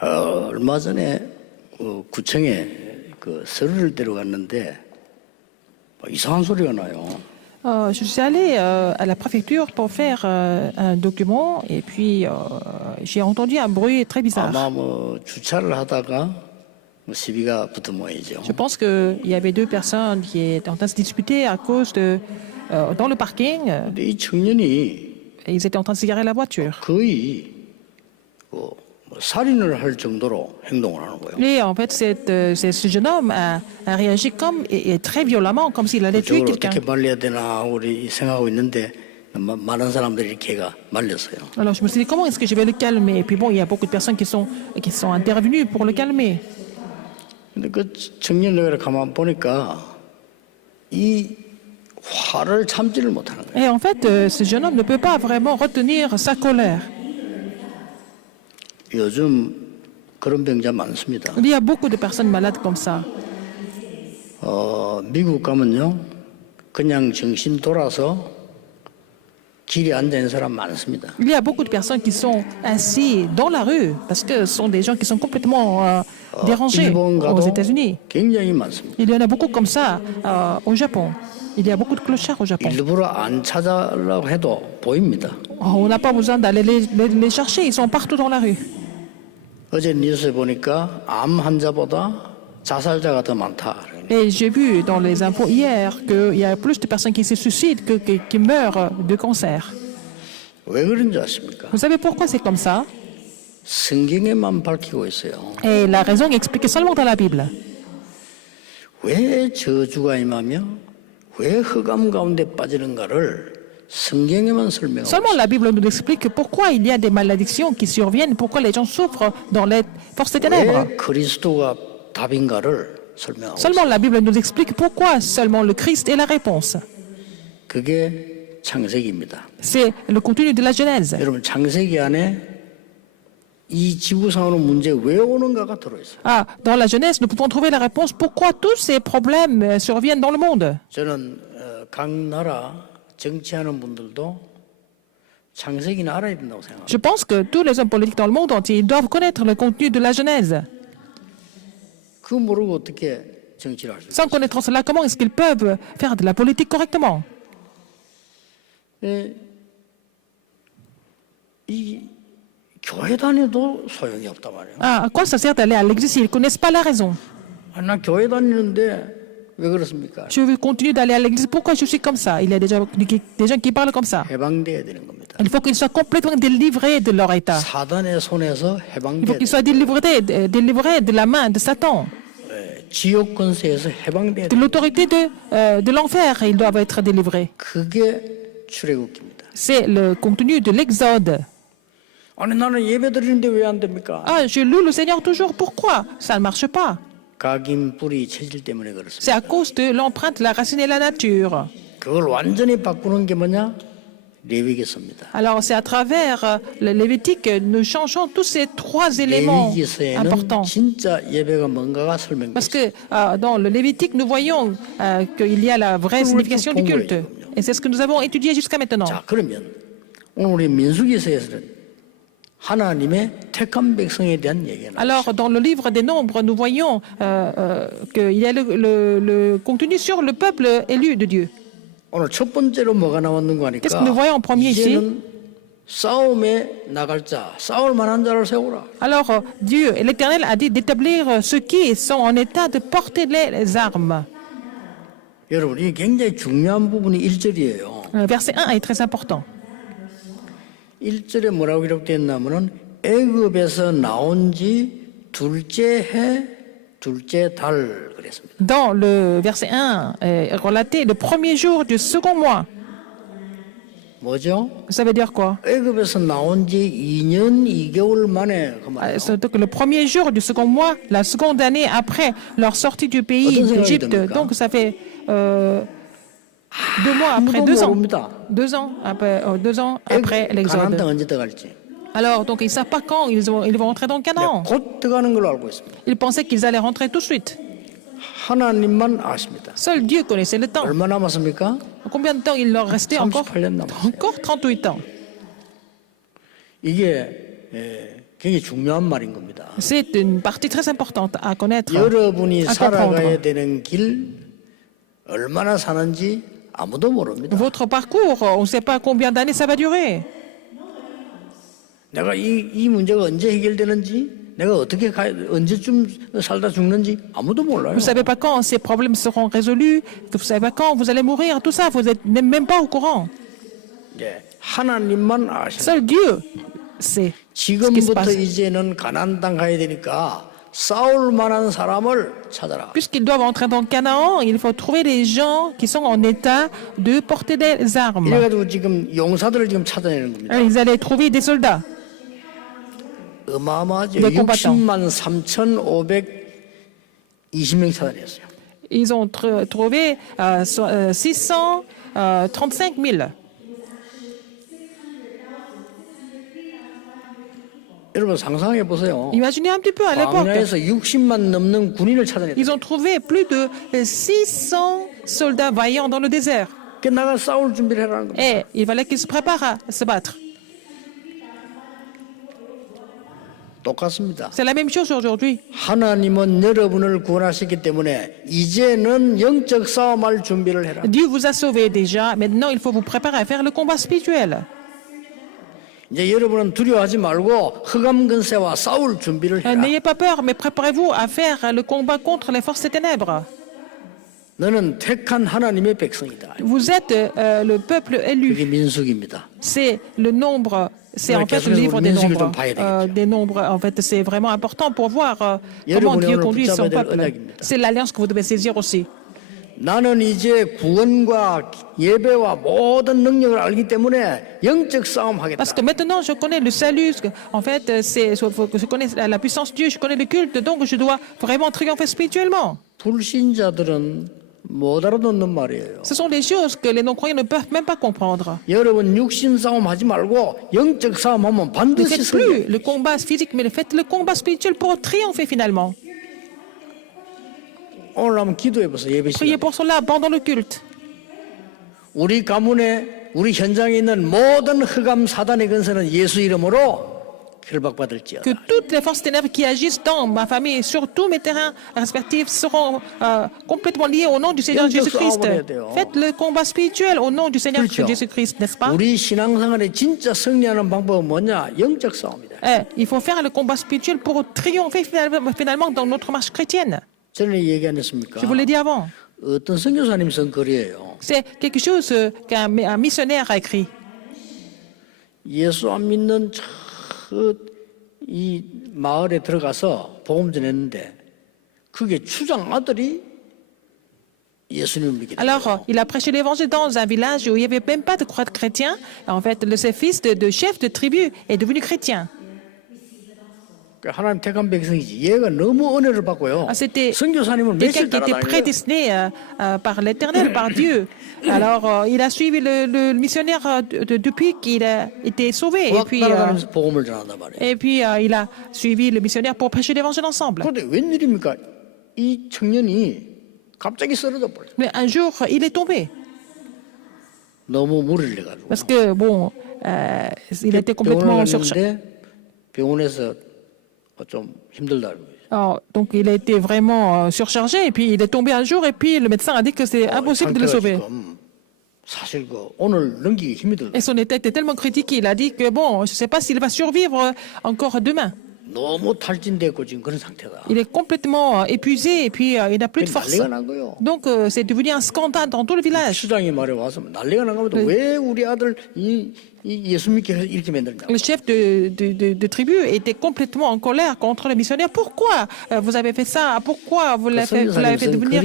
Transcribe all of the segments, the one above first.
얼마 전에 구청에 서류를 데려갔는데 이상한 소리가 나요. Je suis allée à la préfecture pour faire un document et puis j'ai entendu un bruit très bizarre. 아마 주차를 하다가 시비가 붙은 모양이죠. Je pense qu'il y avait deux personnes qui étaient en train de se disputer à cause de dans le parking. 근데 이 청년이 Et ils étaient en train de se garer la voiture. 거의 살인을 할 정도로 행동을 하는 거예요. Et en fait, ce jeune homme a réagi comme et très violemment, comme s'il allait tuer 저걸 quelqu'un. 어떻게 말려야 되나 우리 생각하고 있는데 많은 사람들이 이렇게 말렸어요. Alors je me suis dit comment est-ce que je vais le calmer. Et puis bon, il y a beaucoup de personnes qui sont intervenues pour le calmer. 근데 그 청년을 가만 보니까 이 화를 참지를 못하는 거예요. Et en fait, ce jeune homme ne peut pas vraiment retenir sa colère. 요즘 그런 병자 많습니다. Il y a beaucoup de personnes malades comme ça. 미국 가면요, 그냥 정신 돌아서 길에 앉아 있는 사람 많습니다. Il y a beaucoup de personnes qui sont assis dans la rue parce que ce sont des gens qui sont complètement dérangés 일본 aux 가도 États-Unis. 굉장히 많습니다. Il y en a beaucoup comme ça au Japon. Il y a beaucoup de clochards au Japon. 일부러 안 찾아려고 해도 보입니다. On n'a pas besoin d'aller les chercher, ils sont partout dans la rue. 어제 뉴스에 보니까 암 환자보다 자살자가 더 많다. Et j'ai vu dans les infos hier qu'il y a plus de personnes qui se suicident que qui meurent de cancer. 왜 그런지 아십니까? Vous savez pourquoi c'est comme ça? 성경에만 밝히고 있어요. Et la raison est expliquée seulement dans la Bible. 왜 저주가 임하며 왜 흑암 가운데 빠지는가를 성경에만 설명하고 Seulement la Bible nous explique pourquoi il y a des malédictions qui surviennent, pourquoi les gens souffrent dans les forces des ténèbres. 왜 그리스도가 답인가를 설명하고 Seulement la Bible nous explique pourquoi seulement le Christ est la réponse. 그게 창세기입니다. C'est le contenu de la Genèse. 여러분 창세기 안에 이 지구상으로 문제 왜 오는가가 들어있어요. Ah, dans la Genèse, nous pouvons trouver la réponse pourquoi tous ces problèmes surviennent dans le monde. 저는 각 나라 정치하는 분들도 창세기는 알아야 된다고 생각합니다. Je pense que tous les hommes politiques dans le monde entier doivent connaître le contenu de la Genèse. 그거 모르고 어떻게 정치를 할 수 있어요? Sans connaître cela, comment est-ce qu'ils peuvent faire de la politique correctement? 이 교회 다녀도 소용이 없단 말이에요. Ah, à quoi ça sert d'aller à l'église s'ils ne connaissent pas la raison? 나 교회 다니는데 왜 그렇습니까? Je veux continuer d'aller à l'église. Pourquoi je suis comme ça? Il y a des gens qui parlent comme ça. 해방돼야 되는 겁니다. Il faut qu'ils soient complètement délivrés de leur état. 사단의 손에서 Il faut 해방돼야 qu'ils soient délivrés de la main de Satan, 지옥 권세에서 해방돼야 de 돼. l'autorité de l'enfer. Ils doivent être délivrés. 그게 출애굽기입니다. C'est le contenu de l'Exode. 아니 나는 예배 드리는데 왜 안 됩니까? Ah, je loue le Seigneur toujours. Pourquoi? Ça ne marche pas. 각인 뿌리 체질 때문에 그렇습니다. C'est à cause de l'empreinte, la racine et la nature. 그걸 완전히 바꾸는 게 뭐냐? 레위기서입니다. Alors, c'est à travers le Lévitique que nous changeons tous ces trois éléments 레위기서에는 importants. 진짜 예배가 뭔가가 설명돼 Parce 있어요. que dans le Lévitique, nous voyons qu'il y a la vraie signification du culte. Et c'est ce que nous avons étudié jusqu'à maintenant. 자, 그러면 오늘 우리 민수기서에서는 하나님의 택한 백성에 대한 얘기가 나와요. Alors, dans le livre des Nombres, nous voyons qu'il y a le contenu sur le peuple élu de Dieu. 오늘 첫 번째로 뭐가 나왔는가 하니까 Qu'est-ce que nous voyons en premier ici? 이제는 싸움에 나갈 자, 싸울 만한 자를 세우라. Alors, Dieu et l'Éternel a dit d'établir ceux qui sont en état de porter les armes. 여러분, 이게 굉장히 중요한 부분이 1절이에요. Verset 1 est très important. 1절에 뭐라고 기록되어 있냐면은 애굽에서 나온 지 둘째 해, 둘째 달 그랬습니다. Dans le verset 1 est relaté le premier jour du second mois. 뭐죠? Ça veut dire quoi? 애굽에서 나온 지 2년 2개월 만에 그 말이에요. C'est le premier jour du second mois, la seconde année après leur sortie du pays d'Égypte. Donc ça fait 2 mois après, 2 ans. 2 ans après l'exode. 가나안 땅 언제 들어갈지. Alors, donc ils ne savent pas quand ils vont rentrer dans le Canaan. 곧 들어가는 걸로 알고 있습니다. Ils pensaient qu'ils allaient rentrer tout de suite. 하나님만 아십니다. Seul Dieu connaissait le temps. 얼마 남았습니까? Combien de temps il leur restait encore? 38년 남았어요. Encore 38 ans. 이게 굉장히 중요한 말인 겁니다. C'est une partie très importante à connaître, 여러분이 à 살아가야 comprendre. 되는 길 얼마나 사는지 아무도 모릅니다. Votre parcours, on ne sait pas combien d'années ça va durer. 내가 이 문제가 언제 해결되는지, 내가 어떻게 언제쯤 살다 죽는지 아무도 몰라요. Vous ne savez pas quand ces problèmes seront résolus, vous ne savez pas quand vous allez mourir, tout ça, vous n'êtes même pas au courant. 예, 하나님만 아십니다. Seul Dieu sait ce qui se 지금부터 passe. 이제는 가나안 땅 가야 되니까 싸울 만한 사람을 찾아라. Puisqu'ils doivent entrer dans Canaan, il faut trouver des gens qui sont en état de porter des armes. 이래가지고 지금 용사들을 지금 찾아내는 겁니다. Alors, ils allaient trouver des soldats. 어마어마하죠. 네, combattants. 60만 3,520명 찾아냈어요. Ils ont trouvé 635 000. 여러분 상상해 보세요. Imaginez un petit peu à l'époque. 광야에서 60만 넘는 군인을 찾아냈어요. Ils ont trouvé plus de 600 soldats vaillants dans le désert. 그 나가 싸울 준비를 해라는 겁니다. Et il fallait qu'ils se préparent à se battre. 똑같습니다. C'est la même chose aujourd'hui. 하나님은 여러분을 구원하셨기 때문에 이제는 영적 싸움할 준비를 해라. Dieu vous a sauvé déjà. Maintenant, il faut vous préparer à faire le combat spirituel. 이제 여러분은 두려워하지 말고 흑암 근세와 싸울 준비를 해라. N'ayez pas peur, mais préparez-vous à faire le combat contre les forces des ténèbres. 너는 택한 하나님의 백성이다. Vous êtes le peuple élu. 이게 민수기입니다. C'est le nombre, c'est en fait le livre des nombres. Des nombres, en fait, c'est vraiment important pour voir comment Dieu conduit son peuple. C'est l'alliance que vous devez saisir aussi. 나는 이제 구원과 예배와 모든 능력을 알기 때문에 영적 싸움 하겠다. Parce que maintenant, je connais le salut. En fait, je connais la puissance de Dieu, je connais le culte, donc je dois vraiment triompher spirituellement. 불신자들은 못 알아듣는 말이에요. Ce sont des choses que les non-croyants ne peuvent même pas comprendre. 여러분 육신 싸움 하지 말고 영적 싸움 하면 Ne 반드시 faites 승리. plus le combat physique, mais faites le combat spirituel pour triompher finalement. 오늘 한번 기도해 보세요. 예배 Priez 시간. pour cela pendant le culte. 우리 가문에 우리 현장에 있는 모든 흑암 사단의 근세는 예수 이름으로 결박받을지어다. Que toutes les forces ténèbres qui agissent dans ma famille et sur tous mes terrains respectifs seront complètement liées au nom du Seigneur Jésus-Christ. Faites le combat spirituel au nom du Seigneur 그렇죠. Jésus-Christ, n'est-ce pas? 우리 신앙생활에 진짜 승리하는 방법은 뭐냐? 영적 싸움이다. Il faut faire le combat spirituel pour triompher finalement dans notre marche chrétienne. 전에 얘기 안 했습니까? Je vous l'ai dit avant. 어떤 선교사님 쓴 글이에요. C'est quelque chose qu'un missionnaire a écrit. 예수 안 믿는 이 마을에 들어가서 복음 전했는데 그게 추장 아들이 예수님을 믿게 돼요. Alors, il a prêché l'évangile dans un village où il n'y avait même pas de croix de chrétien. En fait, le fils de chef de tribu est devenu chrétien. 하나님 택한 백성이지. 얘가 너무 은혜를 받고요. C'était 선교사님을 quelqu'un 며칠 qui était 따라다녀요. prédestiné par l'Éternel, par Dieu. Alors, il a suivi le missionnaire depuis qu'il a été sauvé. 막 따라다니면서 복음을 전한단 말이에요. Et puis, il a suivi le missionnaire pour prêcher l'évangile ensemble. 그런데 웬일입니까? 이 청년이 갑자기 쓰러져 버려요. Mais un jour, il est tombé. 너무 무리를 해가지고. Parce que, bon, il était complètement 병원을 surchargé. 갔는데 병원에서 좀 힘들다고. Alors, donc, il a été vraiment surchargé. Et puis, il est tombé un jour. Et puis, le médecin a dit que c'est impossible de le sauver. 지금 사실 오늘 넘기기 힘이 들다. Et son état était tellement critique qu'il a dit que, bon, je ne sais pas s'il va survivre encore demain. 너무 탈진됐고 지금 그런 상태다. Il est complètement épuisé et puis il n'a plus de force. 난리가 난 거요. Donc c'est devenu un scandale dans tout le village. 수장이 말해 와서 난리가 난 겁니다. 왜 우리 아들 이 예수 믿게 이렇게 만들냐? Le chef de tribu était complètement en colère contre le missionnaire. Pourquoi vous avez fait ça? Pourquoi vous l'avez fait devenir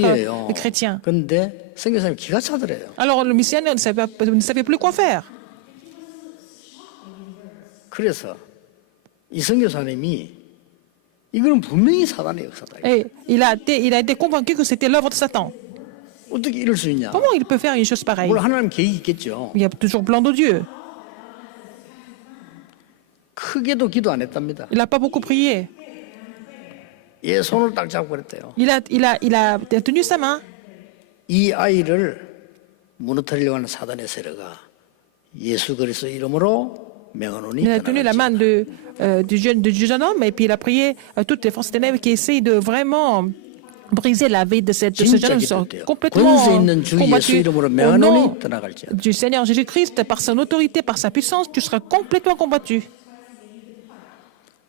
chrétien? 그런데 선교사님 기가 차더래요. Alors le missionnaire ne savait plus quoi faire. 그래서 이 선교사님이 이거는 분명히 사단의 역사다. Et il a été convaincu que c'était l'œuvre de Satan. 어떻게 이럴 수 있냐? Comment il peut faire une chose pareille? 물론 하나님 계획이 있겠죠. Il y a toujours plan de Dieu. 크게도 기도 안 했답니다. Il n'a pas beaucoup prié. 얘 손을 딱 잡고 그랬대요. Il a tenu sa main. 이 아이를 무너뜨리려고 하는 사단의 세력아 예수 그리스도 이름으로 명하노니 Il a tenu la main du jeune homme et puis il a prié toutes les forces ténèbres qui essayent de vraiment briser la vie de ce jeune homme. Ils sont complètement combattus au nom du Seigneur Jésus-Christ, par son autorité, par sa puissance, tu seras complètement combattu.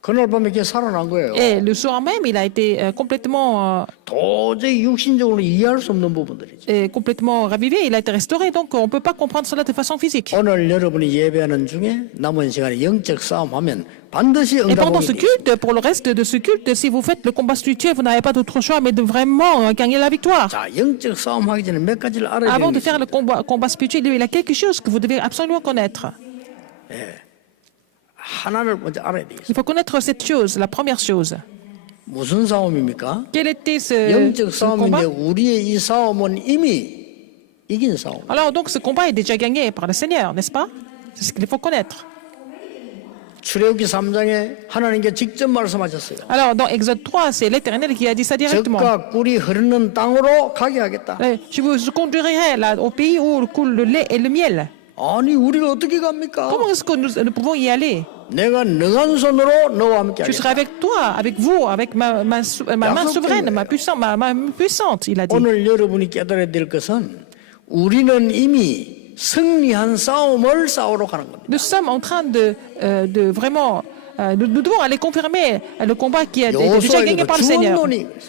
그날 밤에 이게 살아난 거예요. Et le soir même, il a été complètement 도저히 육신적으로 이해할 수 없는 부분들이죠. complètement ravivé, il a été restauré, donc on ne peut pas comprendre cela de façon physique. 오늘 여러분이 예배하는 중에 남은 시간에 영적 싸움하면 반드시 Et pendant ce 응답이 culte, pour le reste de ce culte, si vous faites le combat spirituel, vous n'avez pas d'autre choix mais de vraiment gagner la victoire. 자, 영적 싸움하기 전에 몇 가지를 알아야 Avant 되는 de faire le combat spirituel, il y a quelque chose que vous devez absolument connaître. 하나를 먼저 알아야 되겠어요. Il faut connaître cette chose, la première chose. 무슨 싸움입니까? Quel était ce 영적 combat? 싸움인데 우리의 이 싸움은 이미 이긴 싸움. Alors donc ce combat est déjà gagné par le Seigneur, n'est-ce pas? C'est ce qu'il faut connaître. 출애굽기 3장에 하나님께 직접 말씀하셨어요. Alors dans Exode 3, c'est l'Éternel qui a dit ça directement. 젖과 꿀이 흐르는 땅으로 가게 하겠다. Je vous conduirai là, au pays où coule le lait et le miel. 아니 우리가 어떻게 갑니까? Comment est-ce que nous pouvons y aller? 내가 능한 손으로 너와 함께 Je serai 하겠다. avec toi, avec vous, avec ma main souveraine, ma main puissante, il a dit. 오늘 여러분이 깨달아야 될 것은 우리는 이미 승리한 싸움을 싸우러 가는 겁니다. Nous sommes en train de vraiment... nous devons aller confirmer le combat qui a été déjà gagné par le Seigneur.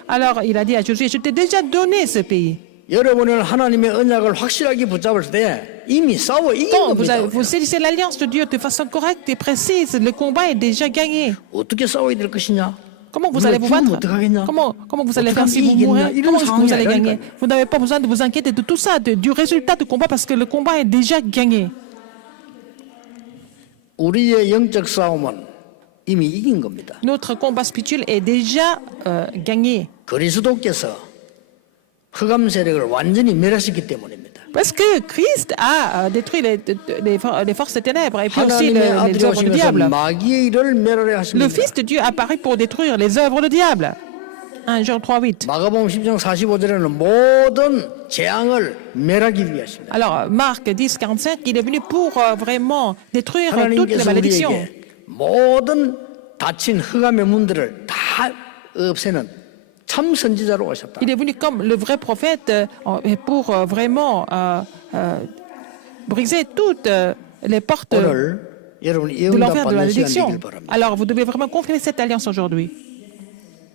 Alors il a dit à Josué, je t'ai déjà donné ce pays. 여러분은 하나님의 언약을 확실하게 붙잡을 때 이미 싸워 이긴 Quand 겁니다. vous saisissez l'alliance de Dieu de façon correcte et précise, le combat est déjà gagné. 어떻게 싸워야 될 것이냐? Comment vous allez vous battre? Comment vous allez faire si vous mourrez? Comment est-ce que vous allez gagner? Vous n'avez pas besoin de vous inquiéter de tout ça, du résultat du combat, parce que le combat est déjà gagné. 우리의 영적 싸움은 이미 이긴 겁니다. Notre combat spirituel est déjà gagné. 그리스도께서 흑암 세력을 완전히 멸하셨기 때문입니다. Parce que Christ a détruit les forces des ténèbres et puis aussi 하나님의 les 아들이 œuvres du 오시면서 diable. 마귀의 일을 멸하려 Le 하십니다. Fils de Dieu apparaît pour détruire les œuvres du diable. 1 Jean 3:8. 마가복음 10장 45절에는 모든 재앙을 멸하기 위하십니다. Alors, Marc 10:45, il est venu pour vraiment détruire toutes les 하나님께서 malédictions. 우리에게 모든 닫힌 흑암의 문들을 다 없애는 참 선지자로 오셨다. Il est venu comme le vrai prophète pour vraiment briser toutes les portes 오늘 여러분이 이 de l'enfer, de la 응답받는 시간 malédiction. 되길 바랍니다. Alors, vous devez vraiment confirmer cette alliance aujourd'hui.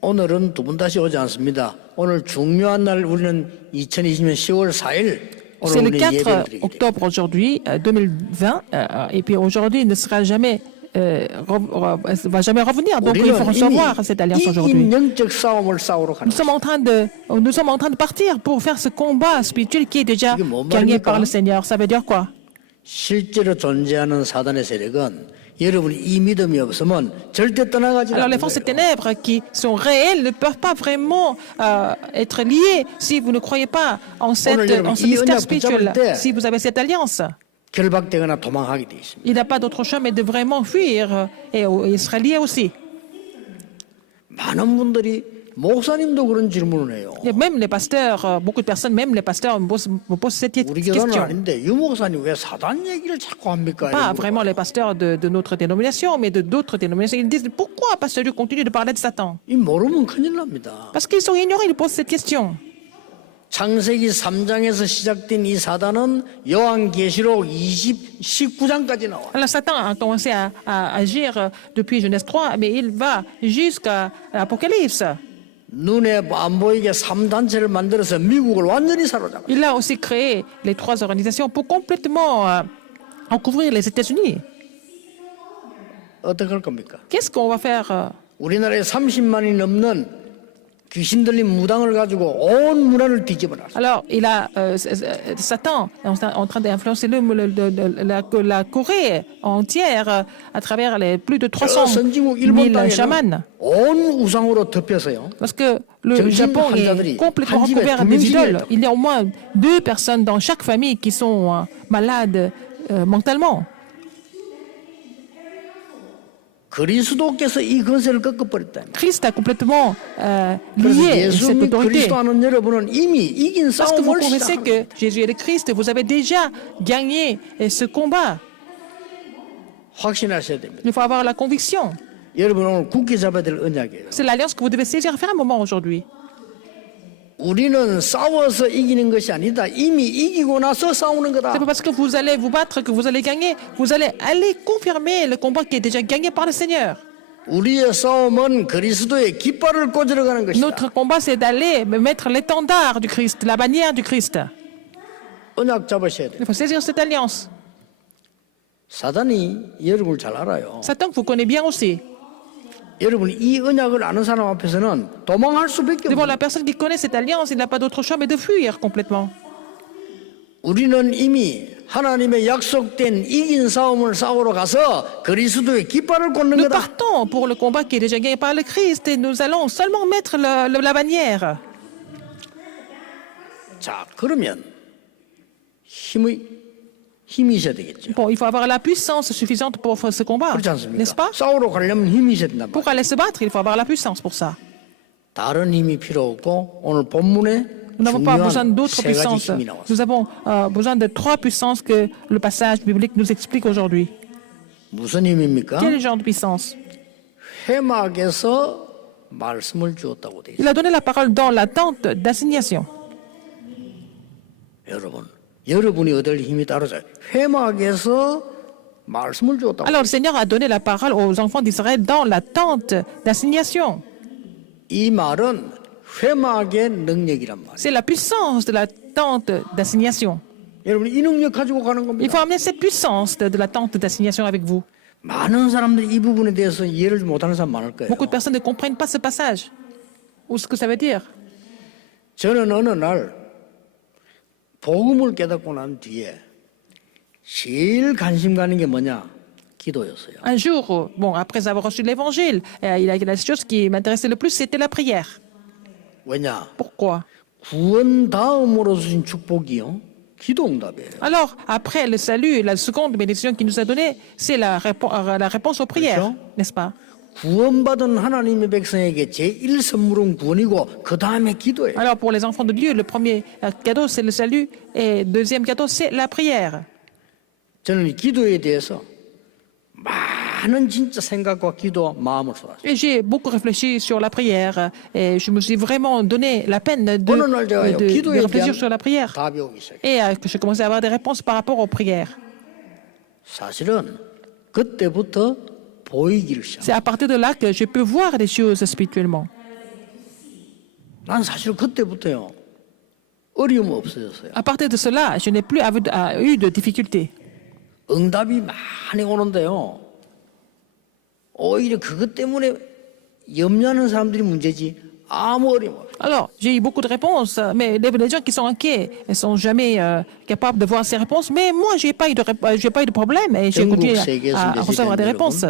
오늘은 두 분 다시 오지 않습니다. 오늘 중요한 날 우리는 2020년 10월 4일 오늘 C'est le 우리 4 예배를 드리게 됩니다. octobre aujourd'hui, 2020, et puis aujourd'hui il ne sera jamais, va jamais revenir. Donc il faut recevoir cette alliance aujourd'hui. 이긴 영적 싸움을 싸우러 가는 Nous sommes en train de partir pour faire ce combat spirituel qui est déjà 이게 뭔 gagné 말입니까? par le Seigneur. Ça veut dire quoi? 실제로 존재하는 사단의 세력은 여러분이 이 믿음이 없으면 절대 떠나가지 Alors les 않는 forces des 거예요. ténèbres qui sont réelles ne peuvent pas vraiment être liées si vous ne croyez pas en ce mystère spirituel. Si vous avez cette alliance, 결박되거나 도망하게 돼 있습니다. il n'a pas d'autre choix mais de vraiment fuir et il sera lié aussi. 많은 분들이 목사님도 그런 질문을 해요. Et même les pasteurs, beaucoup de personnes, même les pasteurs me posent cette 우리 교회는 question. 아닌데 유 목사님 왜 사단 얘기를 자꾸 합니까? Pas 이러고. vraiment les pasteurs de notre dénomination, mais de d'autres dénominations. Ils disent pourquoi pasteur Dieu continue de parler de Satan? 이 모르면 큰일 납니다. Parce qu'ils sont ignorants, ils posent cette question. 창세기 3장에서 시작된 이 사단은 요한계시록 19장까지 나와요. Alors Satan a commencé à agir depuis Genèse 3, mais il va jusqu'à l'Apocalypse. 눈에 안 보이게 3단체를 만들어서 미국을 완전히 사로잡아요. Il a aussi créé les 3 organisations pour complètement recouvrir les États-Unis. 어떻게 할 겁니까? Qu'est-ce qu'on va faire? 우리나라에 30만이 넘는 귀신 들린 무당을 가지고 온 문화를 뒤집어놨어요. Alors, Satan est en train d'influencer la Corée entière à travers les plus de 300 000 chamans. 온 우상으로 덮여서요. Parce que le Japon est complètement recouvert des idoles. Il y a au moins 2 personnes dans chaque famille qui sont malades mentalement. 그리스도께서 이 권세를 꺾어버렸다. Christ a complètement lié cette 예수님 autorité. 그리스도 아는 여러분은 이미 이긴 Parce que vous 싸움을 connaissez 시작합니다. que Jésus est le Christ, vous avez déjà gagné ce combat. 확신하셔야 됩니다. Il faut avoir la conviction. 여러분 오늘 굳게 잡아야 될 언약이에요. C'est l'alliance que vous devez saisir et faire un moment aujourd'hui. 우리는 싸워서 이기는 것이 아니다. 이미 이기고 나서 싸우는 거다. C'est pas parce que vous allez vous battre que vous allez gagner. Vous allez aller confirmer le combat qui est déjà gagné par le Seigneur. 우리의 싸움은 그리스도의 깃발을 꽂으러 가는 것이다. Notre combat, c'est d'aller mettre l'étendard du Christ, la bannière du Christ. 언약 잡으셔야 돼요. Il faut saisir cette alliance. 사단이 여러분을 잘 알아요. Satan vous connaît bien aussi. 여러분 이 언약을 아는 사람 앞에서는 도망할 수밖에 Devant 없어요. la personne qui connaît cette alliance, il n'a pas d'autre choix mais de fuir complètement. 우리는 이미 하나님의 약속된 이긴 싸움을 싸우러 가서 그리스도의 깃발을 꽂는 Nous 거다. partons pour le combat qui est déjà gagné par le Christ et nous allons seulement mettre la bannière. 자, 그러면 힘이 있어야 되겠죠. Bon, il faut avoir la puissance suffisante pour faire ce combat, 그렇지 n'est-ce 않습니까? pas? 싸우러 가려면 힘이 있어야 된단 Pour 말이에요. aller se battre, il faut avoir la puissance pour ça. 다른 힘이 필요 없고 오늘 본문에 Nous n'avons pas besoin 중요한 d'autres 세 가지 puissances. 힘이 나왔어요. Nous avons besoin de 3 puissances que le passage biblique nous explique aujourd'hui. 무슨 힘입니까? Quel genre de puissance? 회막에서 말씀을 주었다고 돼 있어요. Il a donné la parole dans la tente d'assignation. 여러분이 얻을 힘이 따르죠. 회막에서 말씀을 주었다고. Alors le Seigneur a donné la parole aux enfants d'Israël dans la tente d'assignation. 이 말은 회막의 능력이란 말이에요. C'est la puissance de la tente d'assignation. 여러분 이 능력 가지고 가는 Il 겁니다. faut amener cette puissance de la tente d'assignation avec vous. 많은 사람들이 이 부분에 대해서 이해를 못하는 사람 많을 거예요. Beaucoup de personnes ne comprennent pas ce passage. Ou ce que ça veut dire. 저는 어느 날 복음을 깨닫고 난 뒤에 제일 관심 가는 게 뭐냐? 기도였어요. Un jour, bon, après avoir reçu l'évangile, la chose qui m'intéressait le plus, c'était la prière. 왜냐? Pourquoi? 구원 다음으로 주신 축복이요. 기도 응답이에요. Alors, après le salut, la seconde bénédiction qu'il nous a donnée, c'est la réponse aux prières, 그렇죠? n'est-ce pas? 구원받은 하나님의 백성에게 제1 선물은 구원이고 그 다음에 기도예요. Alors, pour les enfants de Dieu, le premier cadeau, c'est le salut, et le deuxième cadeau, c'est la prière. 저는 이 기도에 대해서 많은 진짜 생각과 기도 마음을 쏟았어요. Et j'ai beaucoup réfléchi sur la prière, et je me suis vraiment donné la peine 어느 날 제가요, de 기도에 réfléchir 대한 sur la prière. 답이 오기 시작해요. Et que j'ai commencé à avoir des réponses par rapport aux prières. 사실은 그때부터 보이기를 시작해요. C'est à partir de là que je peux voir les choses spirituellement. 난 사실 그때부터요 어려움 없어졌어요. À partir de cela, je n'ai plus eu de difficultés. 응답이 많이 오는데요. 오히려 그것 때문에 염려하는 사람들이 문제지 아무 어려움 없어요. Alors, j'ai eu beaucoup de réponses, mais les gens qui sont inquiets ne sont jamais capables de voir ces réponses. Mais moi, je n'ai pas eu de problème et j'ai continué à recevoir des réponses.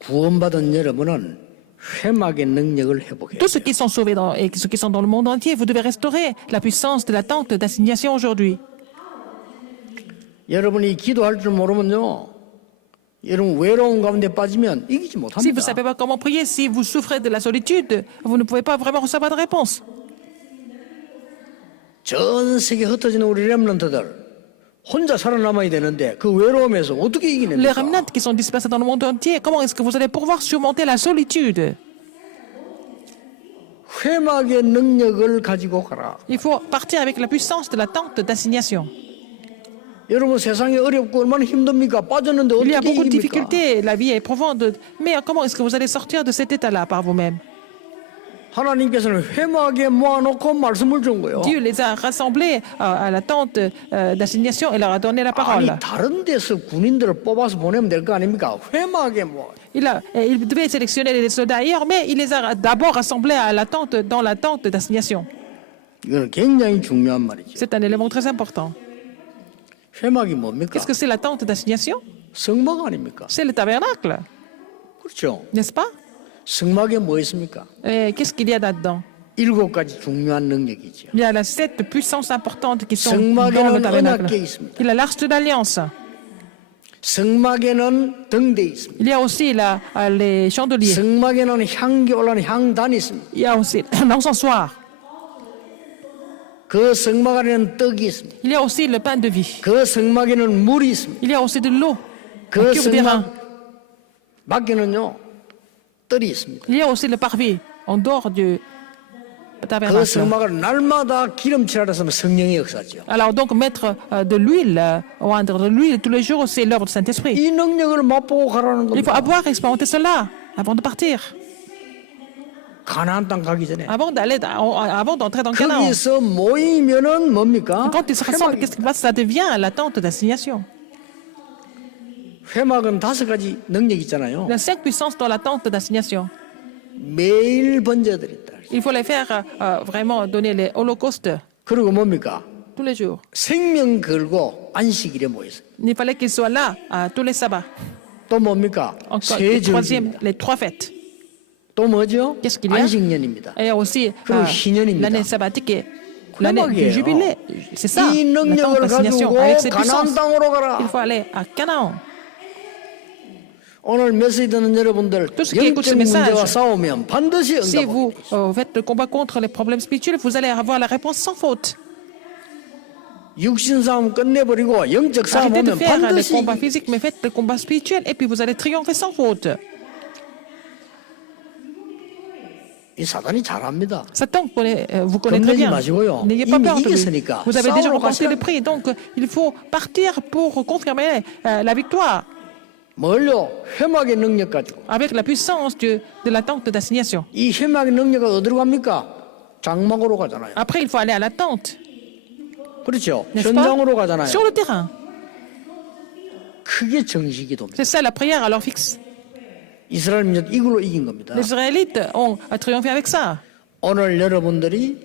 구원받은 여러분은 회막의 능력을 회복해야 Tous 돼요. ceux qui sont sauvés et ceux qui sont dans le monde entier, vous devez restaurer la puissance de la tente d'assignation aujourd'hui. 여러분이 기도할 줄 모르면요. 여러분 외로운 가운데 빠지면 이기지 Si vous ne 못합니다. savez pas comment prier, si vous souffrez de la solitude, vous ne pouvez pas vraiment recevoir de réponse. 전 세계 흩어지는 우리 렘넌트들 혼자 살아남아야 되는데 그 외로움에서 어떻게 Les 이기냅니까? remnants qui sont dispersés dans le monde entier, comment est-ce que vous allez pouvoir surmonter la solitude? 회막의 능력을 가지고 가라. Il faut partir avec la puissance de la tente d'assignation. 여러분 세상이 어렵고 얼마나 힘듭니까? 빠졌는데 Il y a 어떻게 beaucoup de 이깁니까? difficultés, la vie est éprouvante, mais comment est-ce que vous allez sortir de cet état-là par vous-même? 하나님께서는 회막에 모아놓고 말씀을 준 거예요. Dieu les a rassemblés à la tente d'assignation et leur a donné la parole. 아니 다른 데서 군인들을 뽑아서 보내면 될 거 아닙니까? 회막에 모아. Il devait sélectionner les soldats ailleurs, mais il les a d'abord rassemblés à la tente, dans la tente d'assignation. 이거는 굉장히 중요한 말이죠. C'est un élément très important. 회막이 뭡니까? Qu'est-ce que c'est la tente d'assignation? 성막 아닙니까? C'est le tabernacle, 그렇죠. n'est-ce pas? 성막에 뭐 있습니까? Et qu'est-ce qu'il y a là-dedans? 7가지 중요한 능력이죠. Il y a 7 puissances importantes qui sont dans 성막에는 le tabernacle. 언약궤 있습니다. Il y a l'arche de l'alliance. 성막에는 등대 있습니다. Il y a aussi les chandeliers. 성막에는 향기 올라는 향단이 있습니다. Il y a aussi l'encensoir. 그 성막 안에는 떡이 있습니다. Il y a aussi le pain de vie. 그 성막에는 물이 있습니다. Il y a aussi de l'eau. 그 Un cube d'airain. 성막 밖에는요 뜰이 있습니다. Il y a aussi le parvis en dehors du 그 tabernacle. 성막을 날마다 기름칠하라 했으면 성령의 역사죠. Alors donc mettre de l'huile, oindre de l'huile tous les jours, c'est l'œuvre du Saint-Esprit. 이 능력을 맛보고 가라는 Il faut 겁니다. avoir expérimenté cela avant de partir, 가나안 땅 가기 전에. avant d'entrer dans Canaan. 거기서 모이면은 뭡니까? Quand ils se rassemblent, qu'est-ce qui se passe? Ça devient l'attente d'assignation. 회막은 5가지 능력이 있잖아요. Il y a 5 puissances dans l'attente d'assignation. 매일 번제드린다. Il faut les faire vraiment donner les holocaustes 그리고 뭡니까? tous les jours. 생명 걸고 안식일에 모였어요. Il fallait qu'ils soient là tous les sabbats. 또 뭡니까? Encore, 새 le troisième, 절기입니다. les 3 fêtes. 또 뭐죠? Qu'est-ce qu'il y a? 안식년입니다. Et aussi 그리고 희년입니다. l'année sabbatique et l'année du 회막이에요. jubilé. C'est ça, 이 l'attente 능력을 d'assignation. 가지고 Avec ces 가나안 puissances, 땅으로 가라. il faut aller à Canaan. 오늘 메시지 듣는 여러분들 Tout ce qui écoute ce 영적 message, 문제와 싸우면 반드시 Si vous 응답합니다. faites le combat contre les problèmes spirituels, vous allez avoir la réponse sans faute. 육신 싸움 끝내버리고 영적 싸움 Arrêtez de 오면 faire les 반드시 combats physiques, mais faites le combat spirituel et puis vous allez triompher sans faute. 이 사단이 잘합니다. Satan, vous connaissez très bien. 마시고요. N'ayez pas 이미 peur de lui. 이겼으니까 Vous avez déjà 싸우러 remporté 가시라. le prix, donc il faut partir pour confirmer la victoire 뭘요? 회막의 능력 가지고. avec la puissance de l'attente d'assignation. 이 회막의 능력은 어디로 갑니까? 장막으로 가잖아요. Après, il faut aller à l'attente, 그렇죠. n'est-ce 현장으로 pas? 가잖아요. Sur le terrain. 그게 정식기도입니다. C'est ça la prière à l'heure fixe. 이스라엘 민족 이걸로 이긴 겁니다. Les Israélites ont triomphé avec ça. 오늘 여러분들이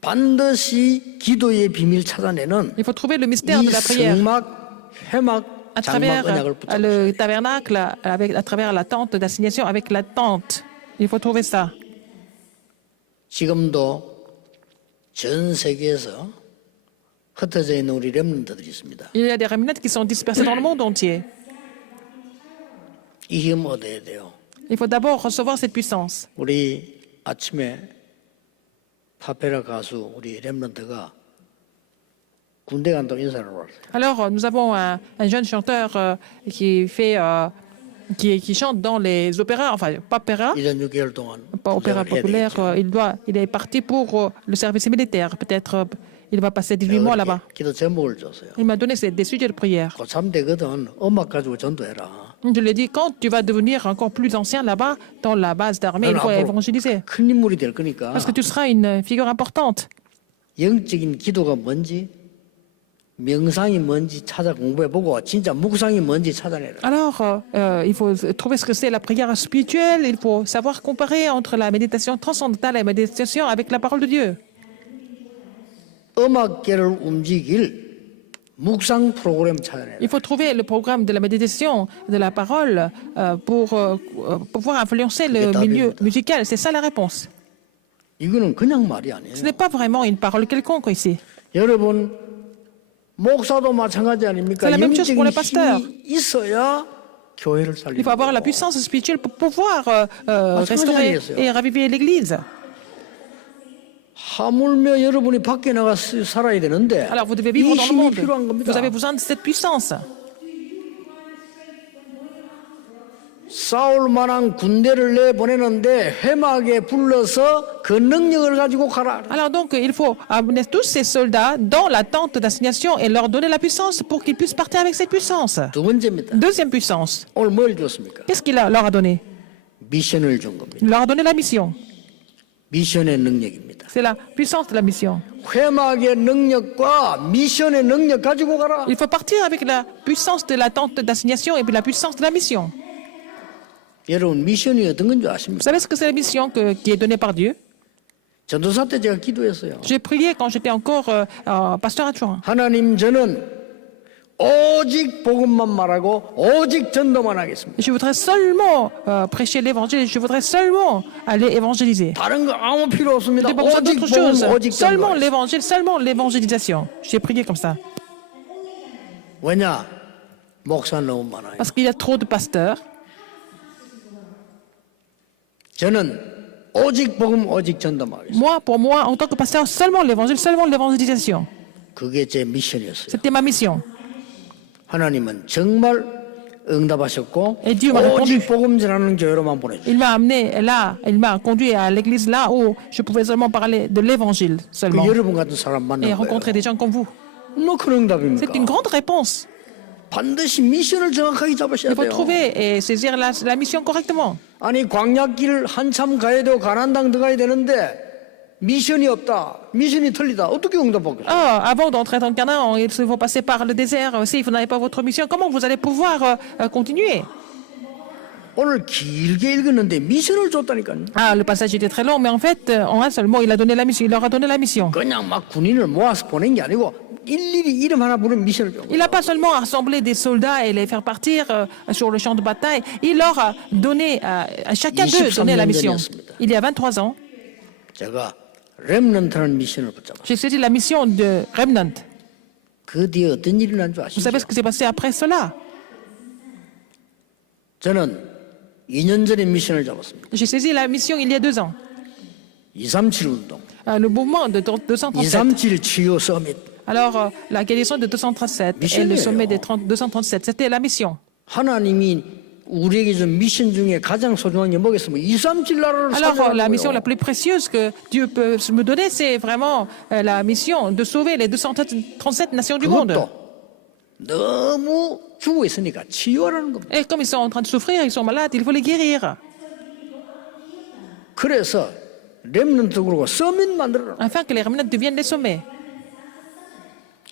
반드시 기도의 비밀 찾아내는 Il faut trouver le mystère 이 de la prière 성막, 회막, à 장막 travers 언약을 붙잡으세요. le tabernacle, à travers l'attente d'assignation, avec l'attente. Il faut trouver ça. 지금도 전 세계에서 흩어져 있는 우리 렘넌트들이 있습니다. Il y a des remnants qui sont dispersés dans le monde entier. 이 힘 얻어야 돼요. Il faut d'abord recevoir cette puissance. 우리 아침에 파페라 가수 우리 렘넌트가 군대 간다고 인사를 왔어요. Alors, nous avons un jeune chanteur qui chante dans les opéras, enfin, pas opéra, 1년 6개월 동안 pas opéra 군생활을 해야 populaire. 되겠죠. Il est parti pour le service militaire. Peut-être il va passer 18 mois là-bas. 기도 제목을 줬어요. Il m'a donné des sujets de prière. 고3 되거든 음악 가지고 전도해라. Je lui ai dit, quand tu vas devenir encore plus ancien là-bas, dans la base d'armée, il faut évangéliser. 큰 인물이 될 거니까 Parce que tu seras une figure importante. 영적인 기도가 뭔지 명상이 뭔지 찾아 공부해보고 진짜 묵상이 뭔지 찾아내라. Alors, il faut trouver ce que c'est la prière spirituelle. Il faut savoir comparer entre la méditation transcendantale et la méditation avec la parole de Dieu. 음악계를 움직일 묵상 프로그램 찾아내라. Il faut trouver le programme de la méditation, de la parole, pour pouvoir influencer le milieu musical. C'est ça la réponse. 이거는 그냥 말이 아니에요. Ce n'est pas vraiment une parole quelconque ici. 여러분 목사도 마찬가지 아닙니까? C'est la même chose pour les pasteurs. 힘이 있어야 교회를 살리는 Il faut avoir la 거예요. puissance spirituelle pour pouvoir restaurer et raviver l'Église. 하물며 여러분이 밖에 나가 살아야 되는데 Alors vous devez 이 vivre dans le 힘이 monde. 필요한 겁니다. Vous avez besoin de cette puissance. 싸울 만한 군대를 내보내는데 회막에 불러서 그 능력을 가지고 가라. Alors donc, il faut amener tous ces soldats dans la tente d'assignation et leur donner la puissance pour qu'ils puissent partir avec cette puissance. 두 번째입니다. Deuxième puissance. 오늘 뭘 줬습니까? Qu'est-ce qu'il leur a donné? 미션을 준 겁니다. Il leur a donné la mission. 미션의 능력입니다. C'est la puissance de la mission. 회막의 능력과 미션의 능력 가지고 가라. Il faut partir avec la puissance de la tente d'assignation et puis la puissance de la mission. 여러분 미션이 어떤 건 줄 Vous 아십니까? savez ce que c'est la mission qui est donnée par Dieu? 전도사 때 제가 기도했어요. J'ai prié quand j'étais encore pasteur adjoint. 하나님 저는 오직 복음만 말하고 오직 전도만 하겠습니다. Je voudrais seulement prêcher l'évangile. Je voudrais seulement aller évangéliser. 다른 거 아무 필요 없습니다. Je n'ai pas besoin 오직 d'autre 복음, chose. 오직 Seulement 전도. l'évangile, seulement l'évangélisation. J'ai prié comme ça. 왜냐? 목사 너무 많아요. Parce qu'il y a trop de pasteurs. 저는 오직 복음, 오직 전도만 하겠습니다. Moi, pour moi, en tant que pasteur, seulement l'évangile, seulement l'évangélisation. 그게 제 미션이었어요. C'était ma mission. 하나님은 정말 응답하셨고 Et Dieu m'a répondu. 오직 복음 전하는 교회로만 보내주셨어요. Il m'a amené là, il m'a conduit à l'église là où je pouvais seulement parler de l'évangile seulement. 여러분 같은 사람 Et 만난 거예요. rencontrer des gens comme vous. 뭐 그런 응답입니까? C'est une grande réponse. 반드시 미션을 정확하게 잡으셔야 Il faut 돼요. trouver et saisir la mission correctement. 아니 광야길 한참 가야 되고 가나안 땅 들어가야 되는데 미션이 없다. 미션이 틀리다. 어떻게 응답하겠어요? Avant d'entrer dans le Canaan, il faut passer par le désert. Si vous n'avez pas votre mission, comment vous allez pouvoir continuer? 오늘 길게 읽었는데 미션을 줬다니까요. Le passage était très long, mais en fait, en un seul mot, il leur a donné la mission. 그냥 막 군인을 모아서 보낸 게 아니고 일일이 이름 하나 부르면 미션을 준 Il n'a pas seulement rassemblé des soldats et les faire partir sur le champ de bataille, il leur a donné, à chacun d'eux, donné la mission. Il y a 23 ans, 제가 렘넌트라는 미션을 붙잡았어요. j'ai saisi la mission de Remnant. 그 뒤에 어떤 일이 난 줄 Vous savez ce 아시죠? qui s'est passé après cela? 저는 2년 전에 미션을 잡았습니다. J'ai saisi la mission il y a 2 ans. 237 운동, Le mouvement de 237. 237 치유 서밋. Alors, la guérison de 237 et le sommet des 237, c'était la mission. 하나님이 우리에게 준 미션 중에 가장 소중한 게 뭐겠습니까? 237 나라를 Alors, la mission la 살려고. plus précieuse que Dieu peut me donner, c'est vraiment la mission de sauver les 237 nations du monde. 그것도 너무 죽어 있으니까 치유하라는 겁니다. Et comme ils sont en train de souffrir, ils sont malades, il faut les guérir. 그래서 렘넌트 그러고 서밋 만들어라. Afin que les remnants deviennent des sommets.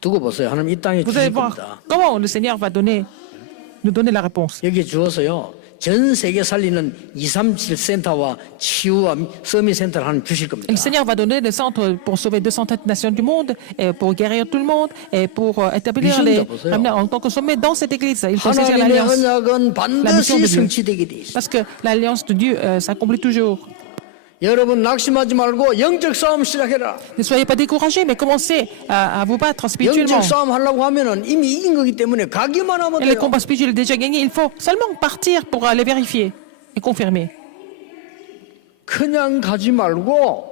두고 보세요. 하나님 이 땅에 Vous allez 주실 voir 겁니다. comment le Seigneur va nous donner la réponse. 여기 주어서요. 전 세계 살리는 237 센터와 치유와 서밋 센터를 하나님 주실 겁니다. Et le Seigneur va donner le centre pour sauver 207 nations du monde, et pour guérir tout le monde, et pour établir les remnants en tant que sommet dans cette église. Il faut saisir 하나님의 l'alliance. 언약은 La mission 반드시 de Dieu. 성취되게 돼 있어요. Parce que l'alliance de Dieu s'accomplit toujours. 여러분 낙심하지 말고 영적 싸움 시작해라. Ne soyez pas découragés, mais commencez à vous battre spirituellement. 영적 싸움 하려고 하면은 이미 이긴 거기 때문에 가기만 하면 Et le 돼요. combat spirituel est déjà gagné. Il faut seulement partir pour aller vérifier et confirmer. 그냥 가지 말고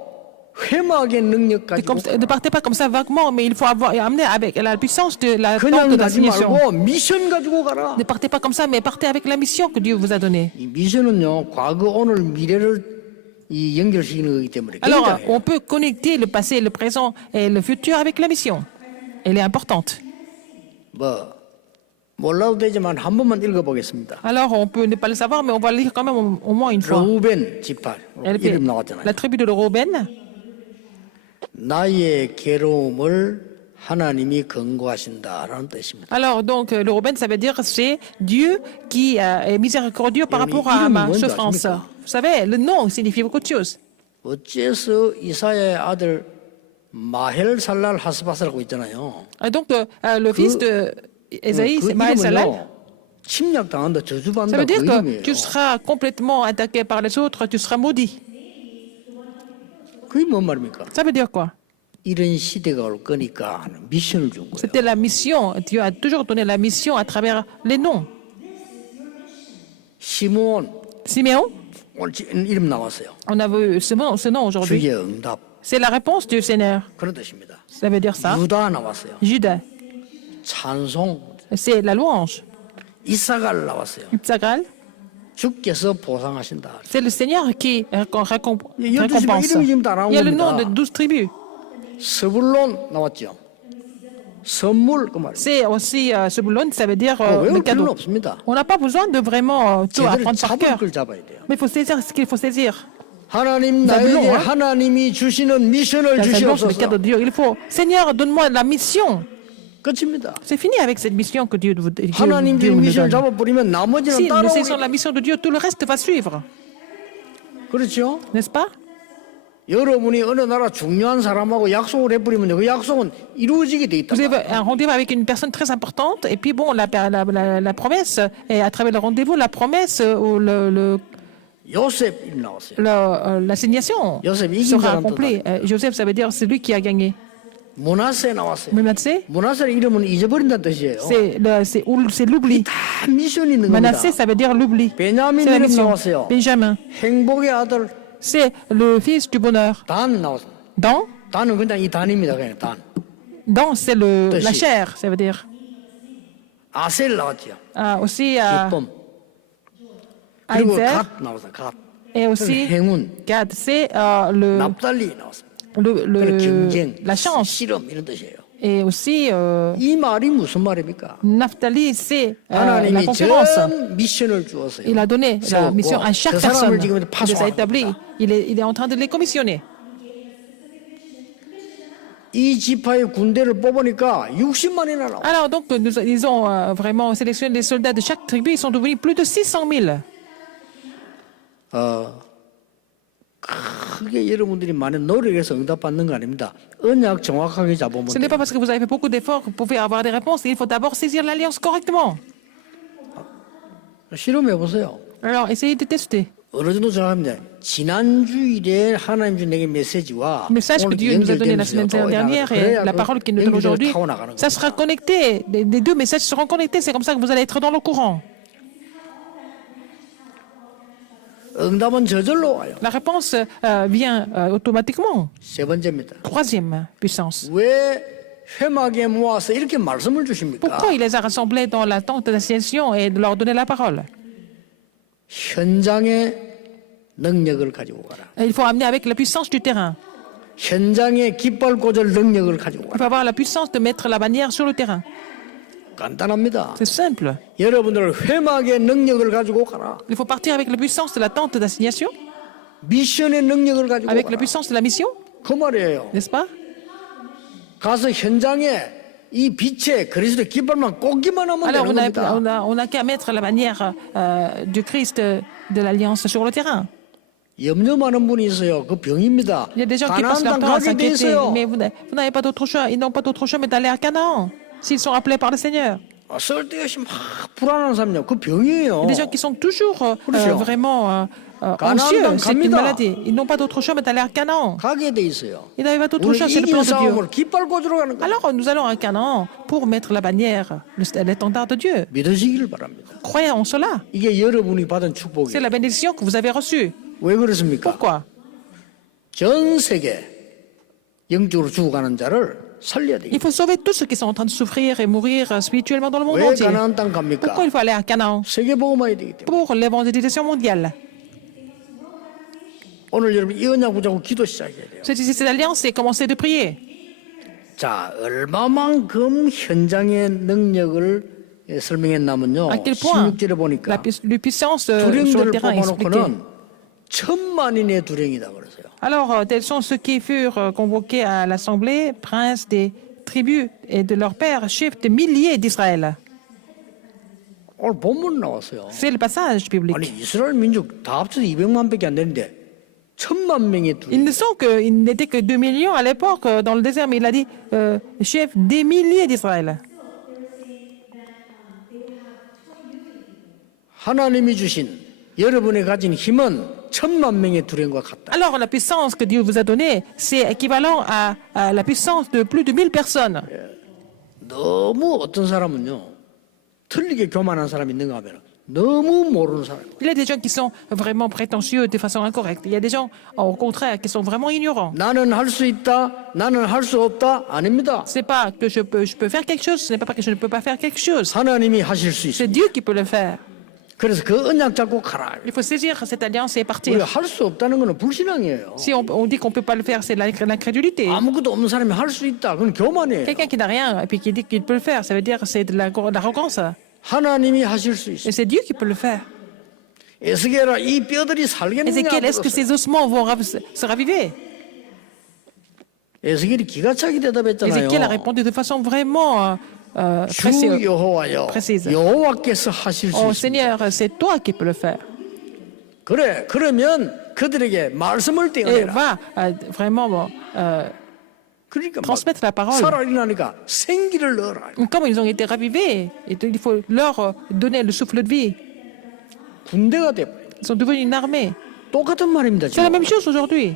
회막의 능력 Et 가지고 ne partez pas comme ça vaguement, mais il faut amener avec la puissance de la tente 그냥 de 가지 l'assignation. 말고 미션 가지고 가라. Ne partez pas comme ça, mais partez avec la mission que Dieu vous a donnée. 이 미션은요 과거 오늘 미래를 이 연결시키는 거기 때문에 Alors, 굉장해요. on peut connecter le passé, le présent et le futur avec la mission. Elle est importante. 뭐 몰라도 되지만 한 번만 읽어보겠습니다. Alors, on peut ne pas le savoir, mais on va le lire quand même au moins une fois. 르우벤 지파 이름 나왔잖아요. La tribu de Reuben. 나의 괴로움을 하나님이 권고하신다라는 뜻입니다. Alors, donc, le Reuben, ça veut dire c'est Dieu qui est miséricordieux par rapport à ma souffrance. Vous savez, le nom signifie beaucoup de choses. 어째서 이사야의 아들 마헬살랄 하스바스라고 있잖아요. Et donc, le fils de Ésaïe, c'est Maël Salal. 침략당한다, Ça 저주받는다 veut 그 dire que 이름이에요. tu seras complètement attaqué par les autres, tu seras maudit. 그게 뭔 말입니까? Ça veut dire quoi? 이런 시대가 올 거니까 하는 미션을 준 거예요. C'était la mission. Dieu a toujours donné la mission à travers les noms. 시므온 Siméon, 오늘 이름 나왔어요. on a vu ce nom aujourd'hui. 주의 응답 C'est la réponse du Seigneur. 그런 뜻입니다. Ça veut dire ça. 유다 나왔어요. Judas, 찬송 c'est la louange. 이사갈 나왔어요. Itsagral, 주께서 보상하신다. c'est le Seigneur qui récompense. Il 이름이 지금 다 나온 y a le nom de 겁니다. 12 tribus. 스불론 나왔죠. 선물 그 말이에요. C'est aussi ce boulon, ça veut dire le 외울 필요는 cadeau. 없습니다. On n'a pas besoin de vraiment tout 제대로 apprendre par 잡을 cœur. 걸 잡아야 돼요. Mais il faut saisir ce qu'il faut saisir. 하나님 Ça 나에게 blond, hein? 하나님이 주시는 미션을 Ça, c'est bon, c'est le cadeau 주시옵소서. de Dieu. Il faut, Seigneur, donne-moi la mission. 끝입니다. C'est fini avec cette mission que Dieu Dieu 하나님 주 nous 미션을 donne. 잡아버리면 나머지는 Si nous saisissons 따라오게. la mission de Dieu, tout le reste va suivre. 그렇죠? N'est-ce pas? 여러분이 어느 나라 중요한 사람하고 약속을 해버리면 그 약속은 이루어지게 돼 있다. Vous avez un rendez-vous avec une personne très importante, et puis bon, la promesse, et à travers le rendez-vous, la promesse ou 요셉 일 나왔어요. l'assignation 요셉 이긴 sera 사람 accomplie. Joseph, ça veut dire c'est lui qui a gagné. 문하세 나왔어요. Manasseh, 문하세 이름은 잊어버린다는 뜻이에요. c'est l'oubli. 다 미션이 있는 겁니다. Manasseh, ça veut dire l'oubli. 베냐민 C'est la 이름 mission. 나왔어요. Benjamin, 행복의 아들 c'est le fils du bonheur. 단 나왔어요. Dan, 단은 그냥 이 단입니다. 그냥 단. Dan, c'est la Tâchez. chair, ça veut dire. 아셀 나왔죠. Aussi 기쁨. 그리고 Aïzer 갓 나왔어. 갓. et aussi 행운. Gad. C'est le, 납달리 나왔습니다. le, 경쟁, la chance. 실험 이런 뜻이에요. Et aussi 이 말이 무슨 말입니까? Naphtali, c'est la 하나님이 concurrence. 전 미션을 주었어요. Il a donné la mission à chaque 그 사람을 personne. 지금 Il les a 파송하는 établis. 겁니다. Il est en train de les commissionner. 이 지파의 군대를 뽑으니까 60만이나 나와. Alors, donc, ils ont vraiment sélectionné les soldats de chaque tribu. Ils sont devenus plus de 600 000. 크게 여러분들이 많은 노력해서 응답받는 거 아닙니다. 언약 정확하게 잡으면 Ce n'est 돼요. pas parce que vous avez fait beaucoup d'efforts que vous pouvez avoir des réponses. Il faut d'abord saisir l'alliance correctement. 실험해 보세요. Alors, essayez de tester. 어느 정도 정확합니다. 지난 주일에 하나님 준 내게 메시지와 Le message que 오늘 Dieu nous a donné la 연결되면서 semaine dernière et 그래야 la 그 parole qu'il nous donne 연결을 aujourd'hui, 타고 나가는 ça 겁니다. sera connecté. Les deux messages seront connectés. C'est comme ça que vous allez être dans le courant. 응답은 저절로 와요. La réponse vient automatiquement. 세 번째입니다. Troisième puissance. 왜 회막에 모아서 이렇게 말씀을 주십니까? Pourquoi il les a rassemblés dans la tente d'assignation et de leur donner la parole? 현장의 능력을 가지고 가라. Il faut amener avec la puissance du terrain. 현장의 깃발 꽂을 능력을 가지고 Il 가라. faut avoir la puissance de mettre la bannière sur le terrain. 간단합니다. C'est simple. 여러분들 회막의 능력을 가지고 가라. Il faut partir avec la puissance de la tente d'assignation, 미션의 능력을 가지고 avec la 가라. puissance de la mission, 그 말이에요. n'est-ce pas? 가서 현장에 이 빛에 그리스도의 깃발만 꽂기만 하면 Alors, 되는 겁니다. on a qu'à mettre la bannière du Christ de l'Alliance sur le terrain. 염려 많은 분이 있어요. 그 병입니다. Il y a des gens qui passent leur 가나안 땅 temps à 가게 돼 s'inquiéter, 있어요. mais vous n'avez pas d'autre choix. Ils n'ont pas d'autre choix mais d'aller à Canaan, s'ils sont appelés par le Seigneur. 쓸데없이 막 불안한 사람이요. 그 병이에요. Il y a des gens qui sont toujours 그렇죠. vraiment 가나안 anxieux. 땅 C'est une 갑니다. maladie. Ils n'ont pas d'autre choix mais d'aller à Canaan. 가게 돼 있어요. Ils n'avaient pas d'autre 우리 choix, c'est le 이긴 plan de Dieu. 싸움을 깃발 꽂으러 가는 거예요. Alors, nous allons à Canaan pour mettre la bannière, l'étendard de Dieu. 믿으시기를 바랍니다. Croyez en cela. 이게 여러분이 받은 C'est 축복이에요. la bénédiction que vous avez reçue. 왜 그렇습니까? Pourquoi? 전 세계 영적으로 죽어가는 자를 살려야 돼요. Il faut sauver tous ceux qui sont en train de souffrir et mourir spirituellement dans le monde 왜 entier. 가나안 땅 갑니까? Pourquoi il faut aller à Canaan? 세계 복음화해야 되기 때문에. Pour l'évangélisation mondiale. 오늘 여러분 이 언약 붙잡고 기도 시작해야 돼요. Cette alliance, c'est commencer de prier. 자, 얼마만큼 현장의 능력을 설명했냐면요. À quel point 16절에 보니까 la puissance sur le 두령들을 terrain est expliquée. 뽑아놓고는 1000만인의 두령이다 그러세요. Alors, tels sont ceux qui furent convoqués à l'assemblée, princes des tribus et de leurs pères, chefs de milliers d'Israël. 오늘 본문 나왔어요. C'est le passage biblique. 아니 이스라엘 민족 다 합쳐서 200만밖에 안 되는데 1000만 명의 두령. Ils ne sont que, ils n'étaient que 2 millions à l'époque dans le désert, mais il a dit chef des milliers d'Israël. 하나님이 주신 여러분이 가진 힘은 1000만 명의 두령과 같다. Alors, la puissance que Dieu vous a donnée, c'est équivalent à la puissance de plus de 1000 personnes. 너무 어떤 사람은요 틀리게 교만한 사람이 있는가 하면 너무 모르는 사람. Il y a des gens qui sont vraiment prétentieux de façon incorrecte. Il y a des gens, au contraire, qui sont vraiment ignorants. 나는 할 수 있다, 나는 할 수 없다 아닙니다. Ce n'est pas que je peux faire quelque chose, ce n'est pas que je ne peux pas faire quelque chose. 하나님이 하실 수 C'est 있습니다. Dieu qui peut le faire. 그래서 그 언약 잡고 가라. Il faut saisir cette alliance et 우리가 partir. 할 수 없다는 것은 불신앙이에요. Si on dit qu'on ne peut pas le faire, c'est de l'incrédulité. 아무것도 없는 사람이 할 수 있다. 그건 교만이에요. Quelqu'un qui n'a rien et puis qui dit qu'il peut le faire, ça veut dire que c'est de l'arrogance. 하나님이 하실 수 Et 있어요. c'est Dieu qui peut le faire. 에스겔아 이 뼈들이 살겠느냐 Ézéchiel, est-ce que 물었어요. ces ossements vont se raviver? 에스겔이 기가 차게 Ézéchiel a 대답했잖아요. répondu de façon vraiment 주 여호와여 précise. 여호와께서 하실 수 Oh 있습니다. Seigneur, c'est toi qui peux le faire. 그래 그러면 그들에게 말씀을 Et 떼어내라. va vraiment 그러니까 막 transmettre la parole. 살아일어나니까 생기를 넣어라. Comme ils ont été ravivés, il faut leur donner le souffle de vie. 군대가 돼. Ils sont devenus une armée. 똑같은 말입니다. C'est la 지금 même chose aujourd'hui.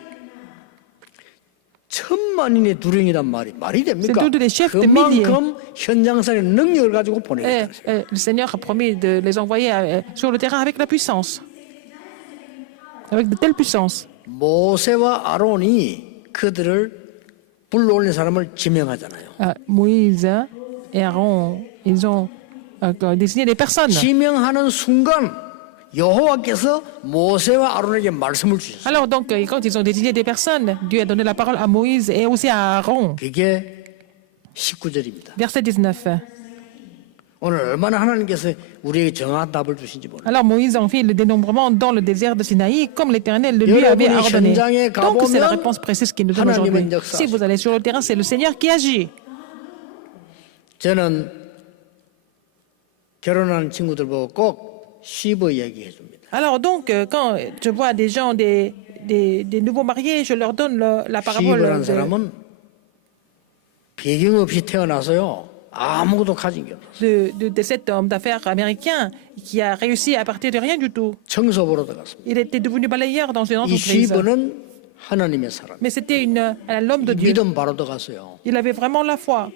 1000만인의 두령이란 말이 됩니까? C'est tous des chefs de 그만큼 현장상의 능력을 가지고 Et, 보내겠다. le Seigneur a promis de les envoyer sur le terrain avec la puissance. Avec de telles puissances. 모세와 아론이 그들을 불러올린 사람을 지명하잖아요. Moïse et Aaron, ils ont désigner des personnes. 지명하는 순간 여호와께서 모세와 아론에게 말씀을 주셨어요. Alors donc, quand ils ont désigné des personnes, Dieu a donné la parole à Moïse et aussi à Aaron. 그게 19절입니다. Verset 19. 오늘 얼마나 하나님께서 우리에게 정확한 답을 주신지 모르겠어요. Alors Moïse en fit le dénombrement dans le désert de Sinaï, comme l'Éternel le lui avait ordonné. Donc c'est la réponse précise qu'il nous donne aujourd'hui. Si vous allez sur le terrain, c'est le Seigneur qui agit. 저는 결혼한 친구들 보고 꼭 시버 얘기해 줍니다. Alors donc, quand je vois des gens, des nouveaux mariés, je leur donne la parabole 시버라는 사람은 배경 없이 태어나서요. 아무것도 가진 게 없어요. de cet homme d'affaires américain qui a réussi à partir de rien du tout. 청소 보러 들어갔습니다. Il était devenu balayeur dans une 이 entreprise. 시버는 하나님의 사람. Mais c'était l'homme de Dieu. 믿음 바로 들어갔어요. Il avait vraiment la foi.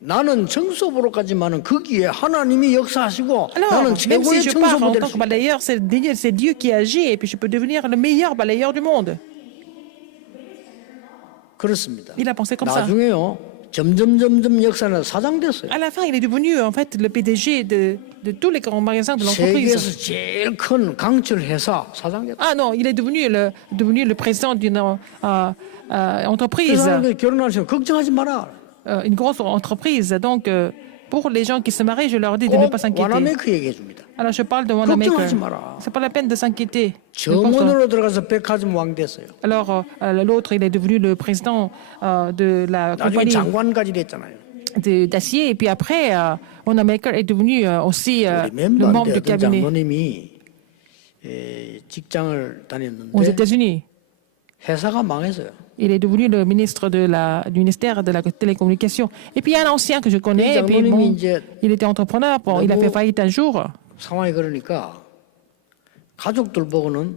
나는 청소 보러 가지만은 거기에 하나님이 역사하시고 Alors, 나는 même 최고의 si je pars 청소부 en 될 tant 수 que 있다. balayeur, c'est Dieu qui agit et puis je peux devenir le meilleur balayeur du monde. 그렇습니다. Il a pensé comme ça. 나중에요. 점점 역사는 사장 됐어요. À la fin, il est devenu en fait le PDG de tous les grands magasins de l'entreprise. 세계에서 제일 큰 강철 회사 사장 됐어요. Ah non, il est devenu le président d'une 그 entreprise, 사람들 결혼하시면 걱정하지 마라. une grosse entreprise. Donc, pour les gens qui se marient, je leur dis de ne pas 꼭 s'inquiéter. 와나메이크 얘기해 줍니다. Alors, je parle de Wanamaker. 걱정하지 마라. C'est pas la peine de s'inquiéter. 정원으로 들어가서 백화점 왕 됐어요. Alors, l'autre, il est devenu le président de la 나중에 compagnie 장관까지 됐잖아요. d'acier. Et puis après, Wanamaker est devenu aussi 우리 le 멤버 안 membre du 되던 cabinet 장로님이 직장을 aux 다녔는데 États-Unis. 회사가 망했어요. Il est devenu le ministre du ministère de la télécommunication. Et puis il y a un ancien que je connais, et puis bon, il était entrepreneur, bon, il a fait faillite un jour. 상황이 그러니까 가족들 보고는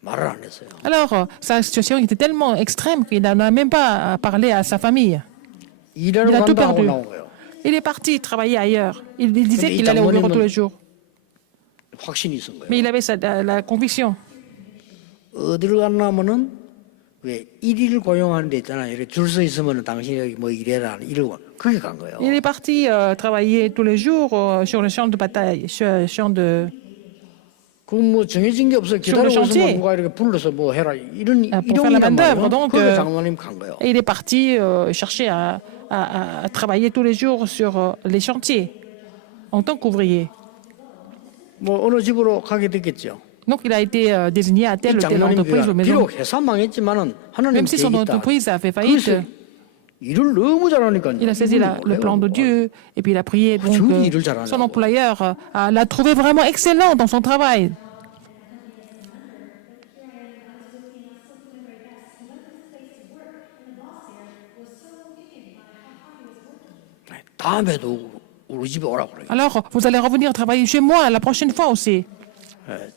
말을 안 했어요. Alors, sa situation était tellement extrême qu'il n'en a même pas parlé à sa famille. 일하러 Il a tout 간다고 perdu. 나온 거예요. Il est parti travailler ailleurs. Il disait qu'il allait au bureau tous les jours. 확신이 있은 거예요. Mais il avait la conviction. 어디를 갔냐면은 왜 일일 고용하는 데 있잖아요. 이렇게 줄 서 있으면 당신이 여기 뭐 일해라 이러고 거기 간 거예요. Il est parti travailler tous les jours sur le champ de bataille, champ de... 그뭐 정해진 게 없어 기다리고 있으면 누가 이렇게 불러서 뭐 해라 이런 pour faire la 이론이란 main-d'œuvre. 말이에요. Donc, 거기 장로님 간 거예요. et il est parti chercher à travailler tous les jours sur les chantiers en tant qu'ouvrier. 뭐 어느 집으로 가게 됐겠죠. Donc il a été désigné à telle ou telle entreprise ou maison. 비록 회사 망했지만은 하나님 Même si son 계획이 있다. entreprise a fait faillite, 일을 너무 잘하니까 il a saisi le plan de Dieu et puis il a prié. Donc son employeur l'a trouvé vraiment excellent dans son travail. 다음에도 우리 집에 오라고 그래요. Alors vous allez revenir travailler chez moi la prochaine fois aussi.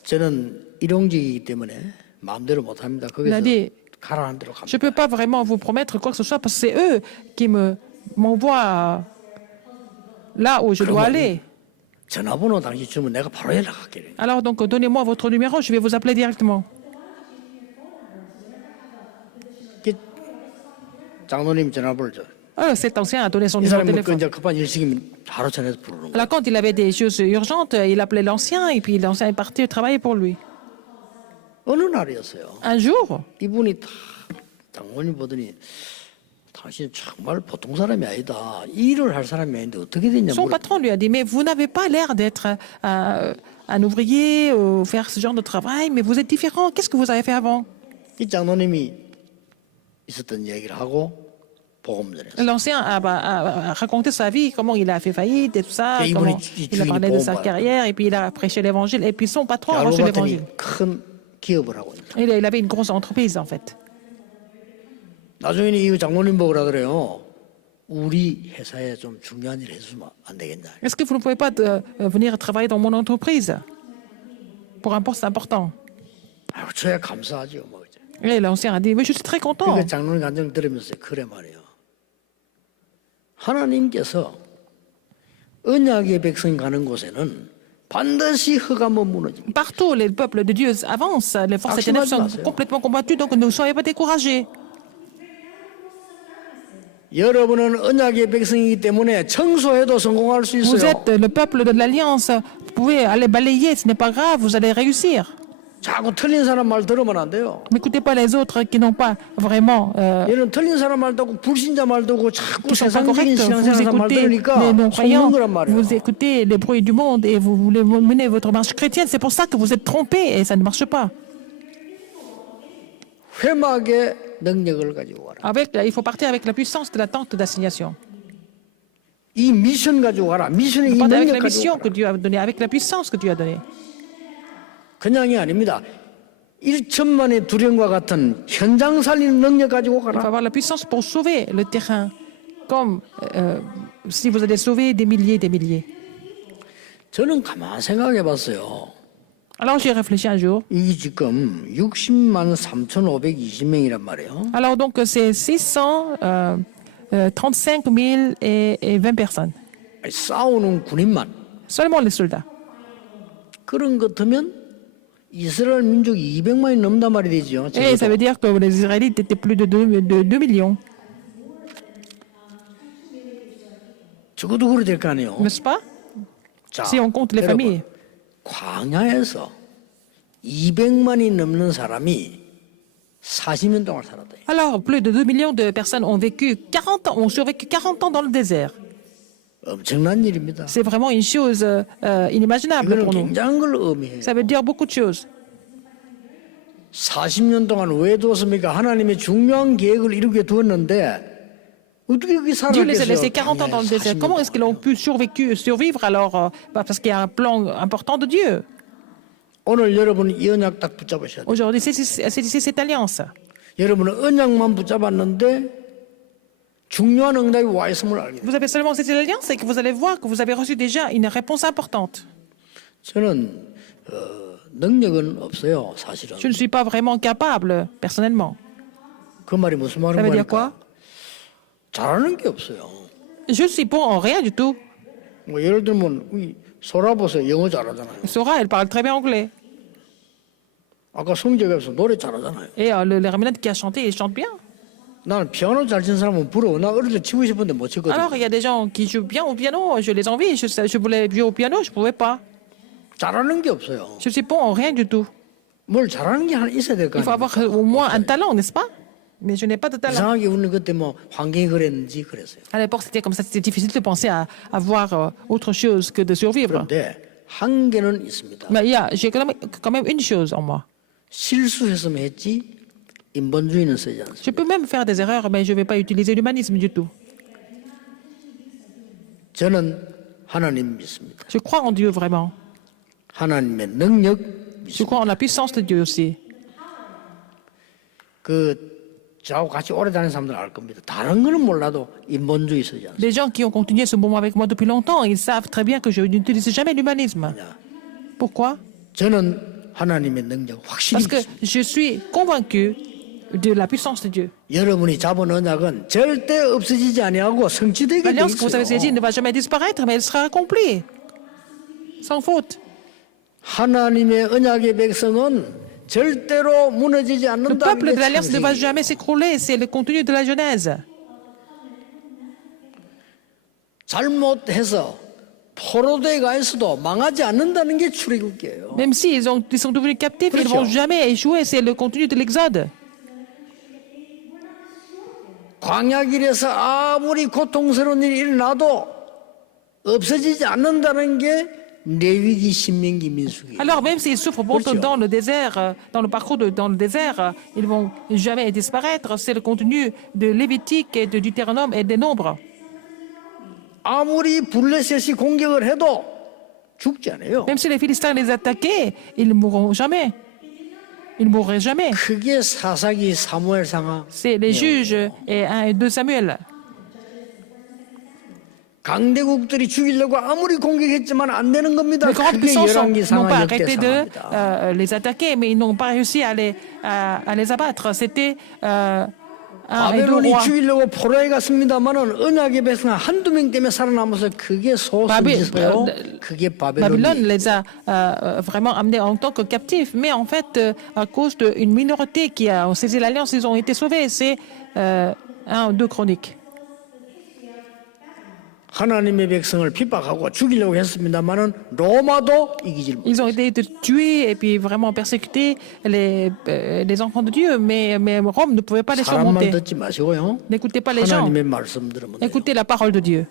저는 일용직이기 때문에 마음대로 못 합니다. 거기서 가라는 대로 갑니다. Je peux pas vraiment vous promettre quoi que ce soit parce que c'est eux qui m'envoient là où je dois aller. 전화번호 당신 주면 내가 바로 연락할게요. Alors donc donnez-moi votre numéro, je vais vous appeler directement. 장로님 전화번호 줘. Alors cet ancien a donné son 이 numéro de 사람은 téléphone. 이제 급한 일 생기면 바로 전해서 부르는 거예요. Alors quand il avait des choses urgentes, il appelait l'ancien et puis l'ancien est parti travailler pour lui. 어느 날이었어요. Un jour, 이분이 다 장로님 보더니 당신 정말 보통 사람이 아니다. 일을 할 사람이 아닌데 어떻게 됐냐 son patron lui a dit, mais vous n'avez pas l'air d'être un ouvrier ou faire ce genre de travail, mais vous êtes différent. Qu'est-ce que vous avez fait avant? 이 장로님이 있었던 얘기를 하고 복음 전했어요. L'ancien a raconté sa vie, comment il a fait faillite et tout ça, comment il a parlé de sa carrière et puis il a prêché l'évangile et puis son patron a reçu l'évangile. 큰 기업을 하고 있다. Il avait une grosse entreprise en fait. 나중에는 이 장로님 보고 그러더래요. 우리 회사에 좀 중요한 일 해주면 안 되겠냐. Est-ce que vous ne pouvez pas venir travailler dans mon entreprise pour un poste important? 아유, 저야 감사하죠. 뭐 이제. Et l'ancien a dit, mais je suis très content. 그러니까 장로님 간증 들으면서 그래 말이에요. 하나님께서 언약의 백성 가는 곳에는 반드시 흑암은 무너집니다. Partout, les peuples de Dieu avancent, les forces des ténèbres sont complètement combattues, donc ne soyez pas découragés. 여러분은 언약의 백성이기 때문에 청소해도 성공할 수 Vous 있어요. êtes le peuple de l'Alliance. Vous pouvez aller balayer, ce n'est pas grave, vous allez réussir. 자꾸 틀린 사람 말 들으면 안 돼요. N'écoutez pas les autres qui n'ont pas vraiment, 얘는 틀린 사람 말 듣고 불신자 말 듣고 자꾸 qui sont pas 세상적인 corrects. Vous 신앙생활 말 écoutez 들으니까 les 속는 non-croyants, 거란 말이에요. vous écoutez les bruits du monde et vous voulez mener votre marche chrétienne. C'est pour ça que vous êtes trompés et ça ne marche pas. 회막의 능력을 가지고 와라. Il faut partir avec la puissance de la tente d'assignation. 이 미션 가지고 와라. 미션의 이 Partez avec 능력 la 가지고 mission 와라. que Dieu a donnée, avec la puissance que Dieu a donnée. 그냥이 아닙니다. 1천만의 두령과 같은 현장 살리는 능력 가지고 Il faut 가라. avoir la puissance pour sauver le terrain, comme si vous allez sauver des milliers. 저는 가만 생각해 봤어요. Alors j'ai réfléchi un jour. 이게 지금 60만 3,520명이란 말이에요. Alors donc c'est 635 000 et 20 personnes. 아니, 싸우는 군인만. Seulement les soldats. 그런 것 같으면 이스라엘 민족이 200만이 넘단 말이 되죠. Et ça veut dire que les Israélites étaient plus de 2 millions. 적어도 그래야 될 거 아니에요. N'est-ce pas? 자, Si on compte les 여러분, familles. 광야에서 200만이 넘는 사람이 40년 동안 살았다. Alors, plus de 2 millions de personnes ont vécu 40 ans, ont survécu 40 ans dans le désert. 엄청난 일입니다. C'est vraiment une chose inimaginable 이거는 pour nous. 굉장한 걸 의미해요. Ça veut dire beaucoup de choses. 40년 동안 왜 두었습니까? 하나님의 중요한 계획을 이루게 두었는데 어떻게 그게 Dieu les a 살았겠어요? laissés 40 ans dans le désert. Comment est-ce qu'ils ont pu survivre alors? Parce qu'il y a un plan important de Dieu. 오늘 여러분 이 언약 딱 붙잡으셔야 돼요. Aujourd'hui, c'est ici cette alliance. 여러분은 언약만 붙잡았는데 중요한 응답이 와 있음을 알게 돼요. Vous avez seulement cette alliance et que vous allez voir que vous avez reçu déjà une réponse importante. 저는 능력은 없어요, 사실은. Je ne suis pas vraiment capable, personnellement. 그 말이 무슨 Ça 말인 veut dire 거니까? quoi? 잘하는 게 없어요. Je ne suis bon en rien du tout. 뭐 예를 들면 우리 소라 보세요, 영어 잘하잖아요. Sora, elle parle très bien anglais. 아까 성재가서 노래 잘하잖아요. Et le Raminat qui a chanté, il chante bien. 나는 피아노 잘 치는 사람은 부러워. 나 어릴 때 치고 싶은데 못 쳤거든. Alors, il y a des gens qui jouent bien au piano, je les envie. Je voulais jouer au piano, je ne pouvais pas. 잘하는 게 없어요. Je suis bon en rien du tout. 뭘 잘하는 게 하나 있어야 될 거 Il faut 아니에요. avoir au moins un talent, n'est-ce pas? Mais je n'ai pas de talent. 이상하게 우리는 그때 뭐 환경이 그랬는지 그랬어요. À l'époque, c'était comme ça, c'était difficile de penser à avoir autre chose que de survivre. 그런데 한계는 있습니다. Mais j'ai quand même une chose en moi. 실수했으면 했지 인본주의는 쓰지 않습니다. Je peux même faire des erreurs, mais je ne vais pas utiliser l'humanisme du tout. 저는 하나님 믿습니다. Je crois en Dieu vraiment. 하나님의 능력 Je crois en la puissance de Dieu aussi. 저하고 같이 오래 다니는 사람들은 알 겁니다. 다른 거는 몰라도 인본주의 쓰지 않습니다. Les gens qui ont continué ce moment avec moi depuis longtemps, ils savent très bien que je n'utilise jamais l'humanisme. Pourquoi? 저는 하나님의 능력 확실히 Parce que 믿습니다. je suis convaincu de la puissance de Dieu. 여러분이 잡은 언약은 절대 없어지지 아니하고 성취되게 돼 L'alliance que vous avez saisie 있어요. ne va jamais disparaître, mais elle sera accomplie. Sans faute. 하나님의 언약의 백성은 절대로 무너지지 Le 않는다는 peuple 게 de l'Alliance ne va 창세기. jamais s'écrouler, c'est le contenu de la Genèse. 잘못해서 포로대에 가 있어도 망하지 않는다는 게 출애굽기예요. Même s'ils ils sont devenus captifs, ils ne vont jamais échouer, c'est le contenu de l'Exode. 광야길에서 아무리 고통스러운 일이 일어나도 없어지지 않는다는 게 레위기, 신명기, 민수기. Alors même s'ils souffrent pourtant dans le désert, dans le parcours dans le désert, ils ne vont jamais disparaître, c'est le contenu de Lévitique et de Deutéronome et des Nombres. 아무리 블레셋이 공격을 해도 죽지 않아요. Même si les Philistins les attaquaient, ils ne mourront jamais. Ils ne mourraient jamais. 그게 사사기, 사무엘상하. C'est les juges et 1 et 2 Samuel. 강대국들이 죽이려고 아무리 공격했지만 안 되는 겁니다. Les grandes 그게 puissances 열왕기 n'ont pas 상하 arrêté de 역대상합니다. les attaquer, mais ils n'ont pas réussi à les abattre. C'était 1 et 2 바벨론이 rois. 죽이려고 포로에 갔습니다만은 언약의 백성 한두 명 때문에 살아남아서 그게 소승지서요. 그게 Babylone 바벨론이. les a vraiment amenés en tant que captifs, mais en fait, à cause d'une minorité qui a saisi l'alliance, ils ont été sauvés. C'est 1 ou 2 chroniques. 하나님의 백성을 핍박하고 죽이려고 했습니다만은 로마도 이기질 못했어요. Ils ont été tués et puis vraiment persécutés, les enfants de Dieu, mais Rome ne pouvait pas les 사람만 surmonter. 듣지 마시고요. N'écoutez pas les gens, 하나님의 말씀 들으면 돼요. écoutez la parole de Dieu.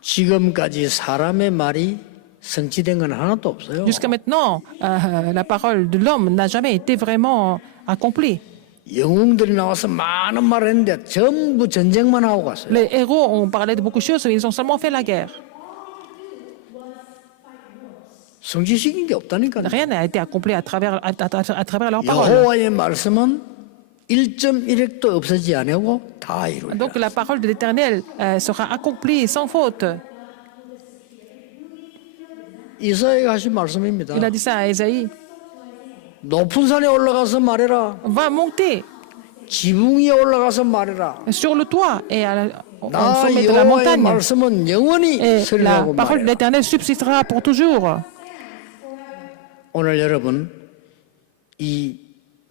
지금까지 사람의 말이 성취된 건 하나도 없어요. Jusqu'à maintenant, la parole de l'homme n'a jamais été vraiment accomplie. 영웅들이 나와서 많은 말을 했는데 전부 전쟁만 하고 갔어요. Les héros ont parlé de beaucoup de choses, mais ils ont seulement fait la guerre. 성취시킨 게 없다니까요. Rien n'a été accompli à travers leurs paroles. 여호와의 말씀은 1.1획도 없어지지 않고 다 이루어져. Donc la parole de l'Éternel sera accomplie sans faute. 이사야가 하신 말씀입니다. Il a dit ça à Ésaïe. 높은 산에 올라가서 말해라. Va monter 지붕 위에 올라가서 말해라. sur le toit et au 나 sommet de la 여호와의 montagne. 말씀은 영원히 Et la 설하고 parole de 말해라. l'Éternel subsistera pour toujours. 오늘 여러분 이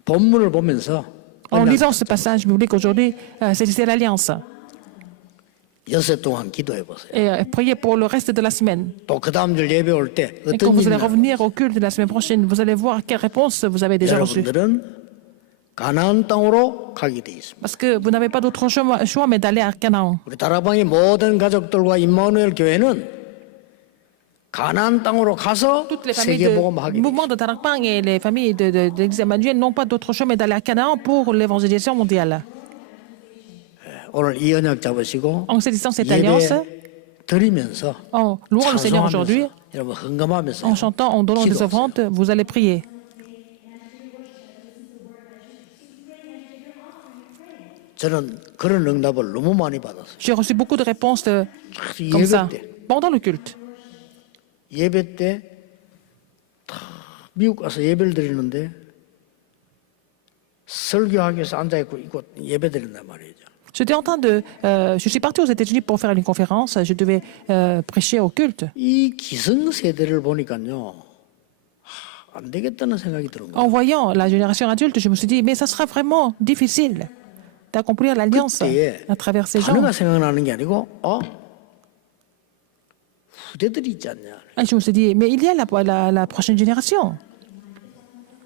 본문을 보면서 En lisant ce passage biblique aujourd'hui, saisissez l'Alliance 여섯 동안 기도해 보세요. et priez pour le reste de la semaine. 또 그 다음 주 예배 올 때 Et quand 어떤 vous 일이 allez 나 revenir au culte de la semaine prochaine, vous allez voir quelle réponse vous avez déjà reçue. 여러분들은 가나안 땅으로 가게 돼 있습니다. Parce que vous n'avez pas d'autre choix mais d'aller à Canaan. 우리 다락방의 모든 가족들과 임마누엘 교회는 가나안 땅으로 가서 Toutes les familles 세계 복음하게 du 돼 mouvement de Tarakpang et les familles de l'Église Emmanuel n'ont pas d'autre choix mais d'aller à Canaan pour l'évangélisation mondiale. 오늘 이 언약 잡으시고 En saisissant cette alliance, 예배 드리면서 en louant le Seigneur aujourd'hui, 찬송하면서 여러분 헌금하면서 en chantant, en donnant des offrandes, vous allez prier. 저는 그런 응답을 너무 많이 받았어요. J'ai reçu beaucoup de réponses comme ça 예배 때 pendant le culte. 예배 때 다 미국 가서 예배를 드리는데 설교하기 위해서 앉아 있고 예배 드린단 말이죠. J'étais en train je suis parti aux États-Unis pour faire une conférence. Je devais prêcher au culte. 이 기성 세대를 보니까요, 안 되겠다는 생각이 드는 거예요. En voyant la génération adulte, je me suis dit, mais ça sera vraiment difficile d'accomplir l'alliance 그때 à travers ces gens. 하나가 생각나는 게 아니고, 후대들이 있지 않냐. Et je me suis dit, mais il y a la prochaine génération.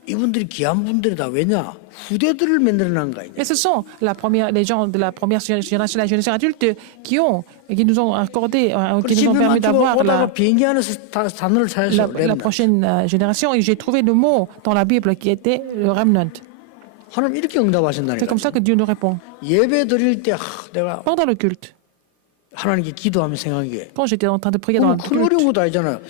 이분들이 귀한 분들이다. 왜냐? 후대들을 만들어낸 거 아니냐. Et ce sont les gens de la première génération, la génération adulte, qui nous ont accordé, qui nous ont permis d'avoir 오다가 비행기 안에서 단어를 찾았어요. la prochaine génération. Et j'ai trouvé le mot dans la Bible qui était le remnant. 하나님 이렇게 C'est 응답하신다니까. comme ça que Dieu nous répond. 예배 드릴 때 내가 Pendant le culte, 하나님께 기도하며 생각한 게 quand j'étais en train de prier dans le 큰 어려운 culte, 것도 아니잖아요.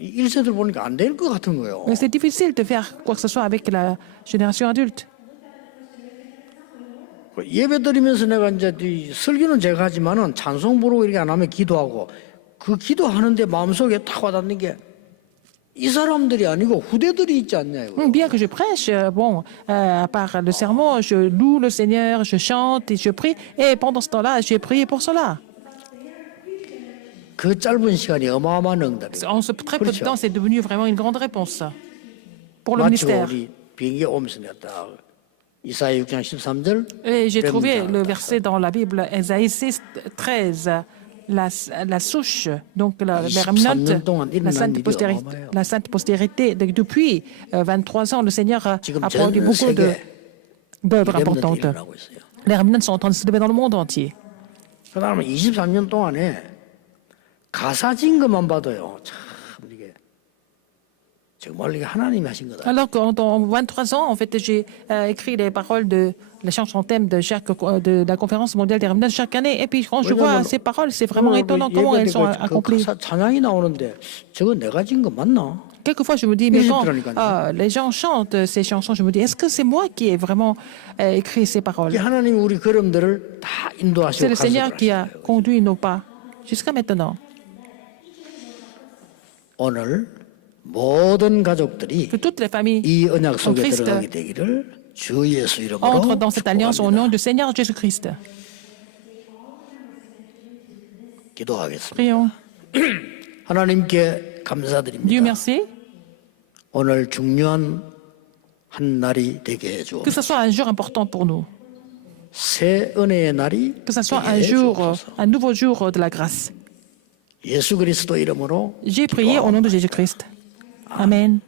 1세들 보니까 안 될 것 같은 거예요. mais c'est difficile de faire quoi que ce soit avec la génération adulte. 예배 드리면서 내가 이제 이 설교는 제가 하지만은 찬송 부르고 이렇게 안 하면 기도하고 그 기도하는데 마음속에 딱 와닿는 게 이 사람들이 아니고 후대들이 있지 않냐 이거. Bien que je prêche, à part le sermon, je loue le Seigneur, je chante et je prie. Et pendant ce temps-là, j'ai prié pour cela. 그 짧은 시간이 어마어마한 응답이에요. En ce très peu de 그렇죠. temps, c'est devenu vraiment une grande réponse pour le 마치고 ministère. 우리 비행기에 오면서 내가 딱 이사야 6장 13절 Et j'ai trouvé le verset dans la Bible, Ésaïe 6, 13, la souche, donc les remnants, la sainte postérité. Donc, depuis 23 ans, le Seigneur a produit beaucoup d'œuvres importantes. 일어나고 있어요. Les remnants sont en train de se lever dans le monde entier. 그다음에 23년 동안에 가사 증거만 봐도요. 참 이게 정말 이게 하나님이 하신 거다. Alors qu'en 23 ans, en fait, j'ai écrit les paroles de les chansons thèmes de la conférence mondiale des remnants chaque année. Et puis quand je vois ces paroles, c'est vraiment étonnant comment elles sont accomplies. 찬양이 나오는데 저거 내가 진 거 맞나? Quelquefois, je me dis, mais quand les gens chantent ces chansons, je me dis, est-ce que c'est moi qui ai vraiment écrit ces paroles? 하나님이 우리 걸음들을 다 인도하시고 C'est le Seigneur qui a 가르쳐주셨어요. conduit nos pas jusqu'à maintenant. 오늘 모든 가족들이 Que toutes les familles 이 언약 속에 Christ 들어가게 되기를 주 예수 이름으로 entrent dans cette alliance au nom 축복합니다. du Seigneur Jésus-Christ. 기도하겠습니다. Prions. 하나님께 Dieu 감사드립니다. merci. 오늘 중요한 한 날이 되게 해 Que 주옵소서. ce soit un jour important pour nous. 새 은혜의 날이 Que ce soit 되게 un 해 jour, 주옵소서. un nouveau jour de la grâce. 예수 그리스도 이름으로 J'ai prié au nom de Jésus-Christ. Amen.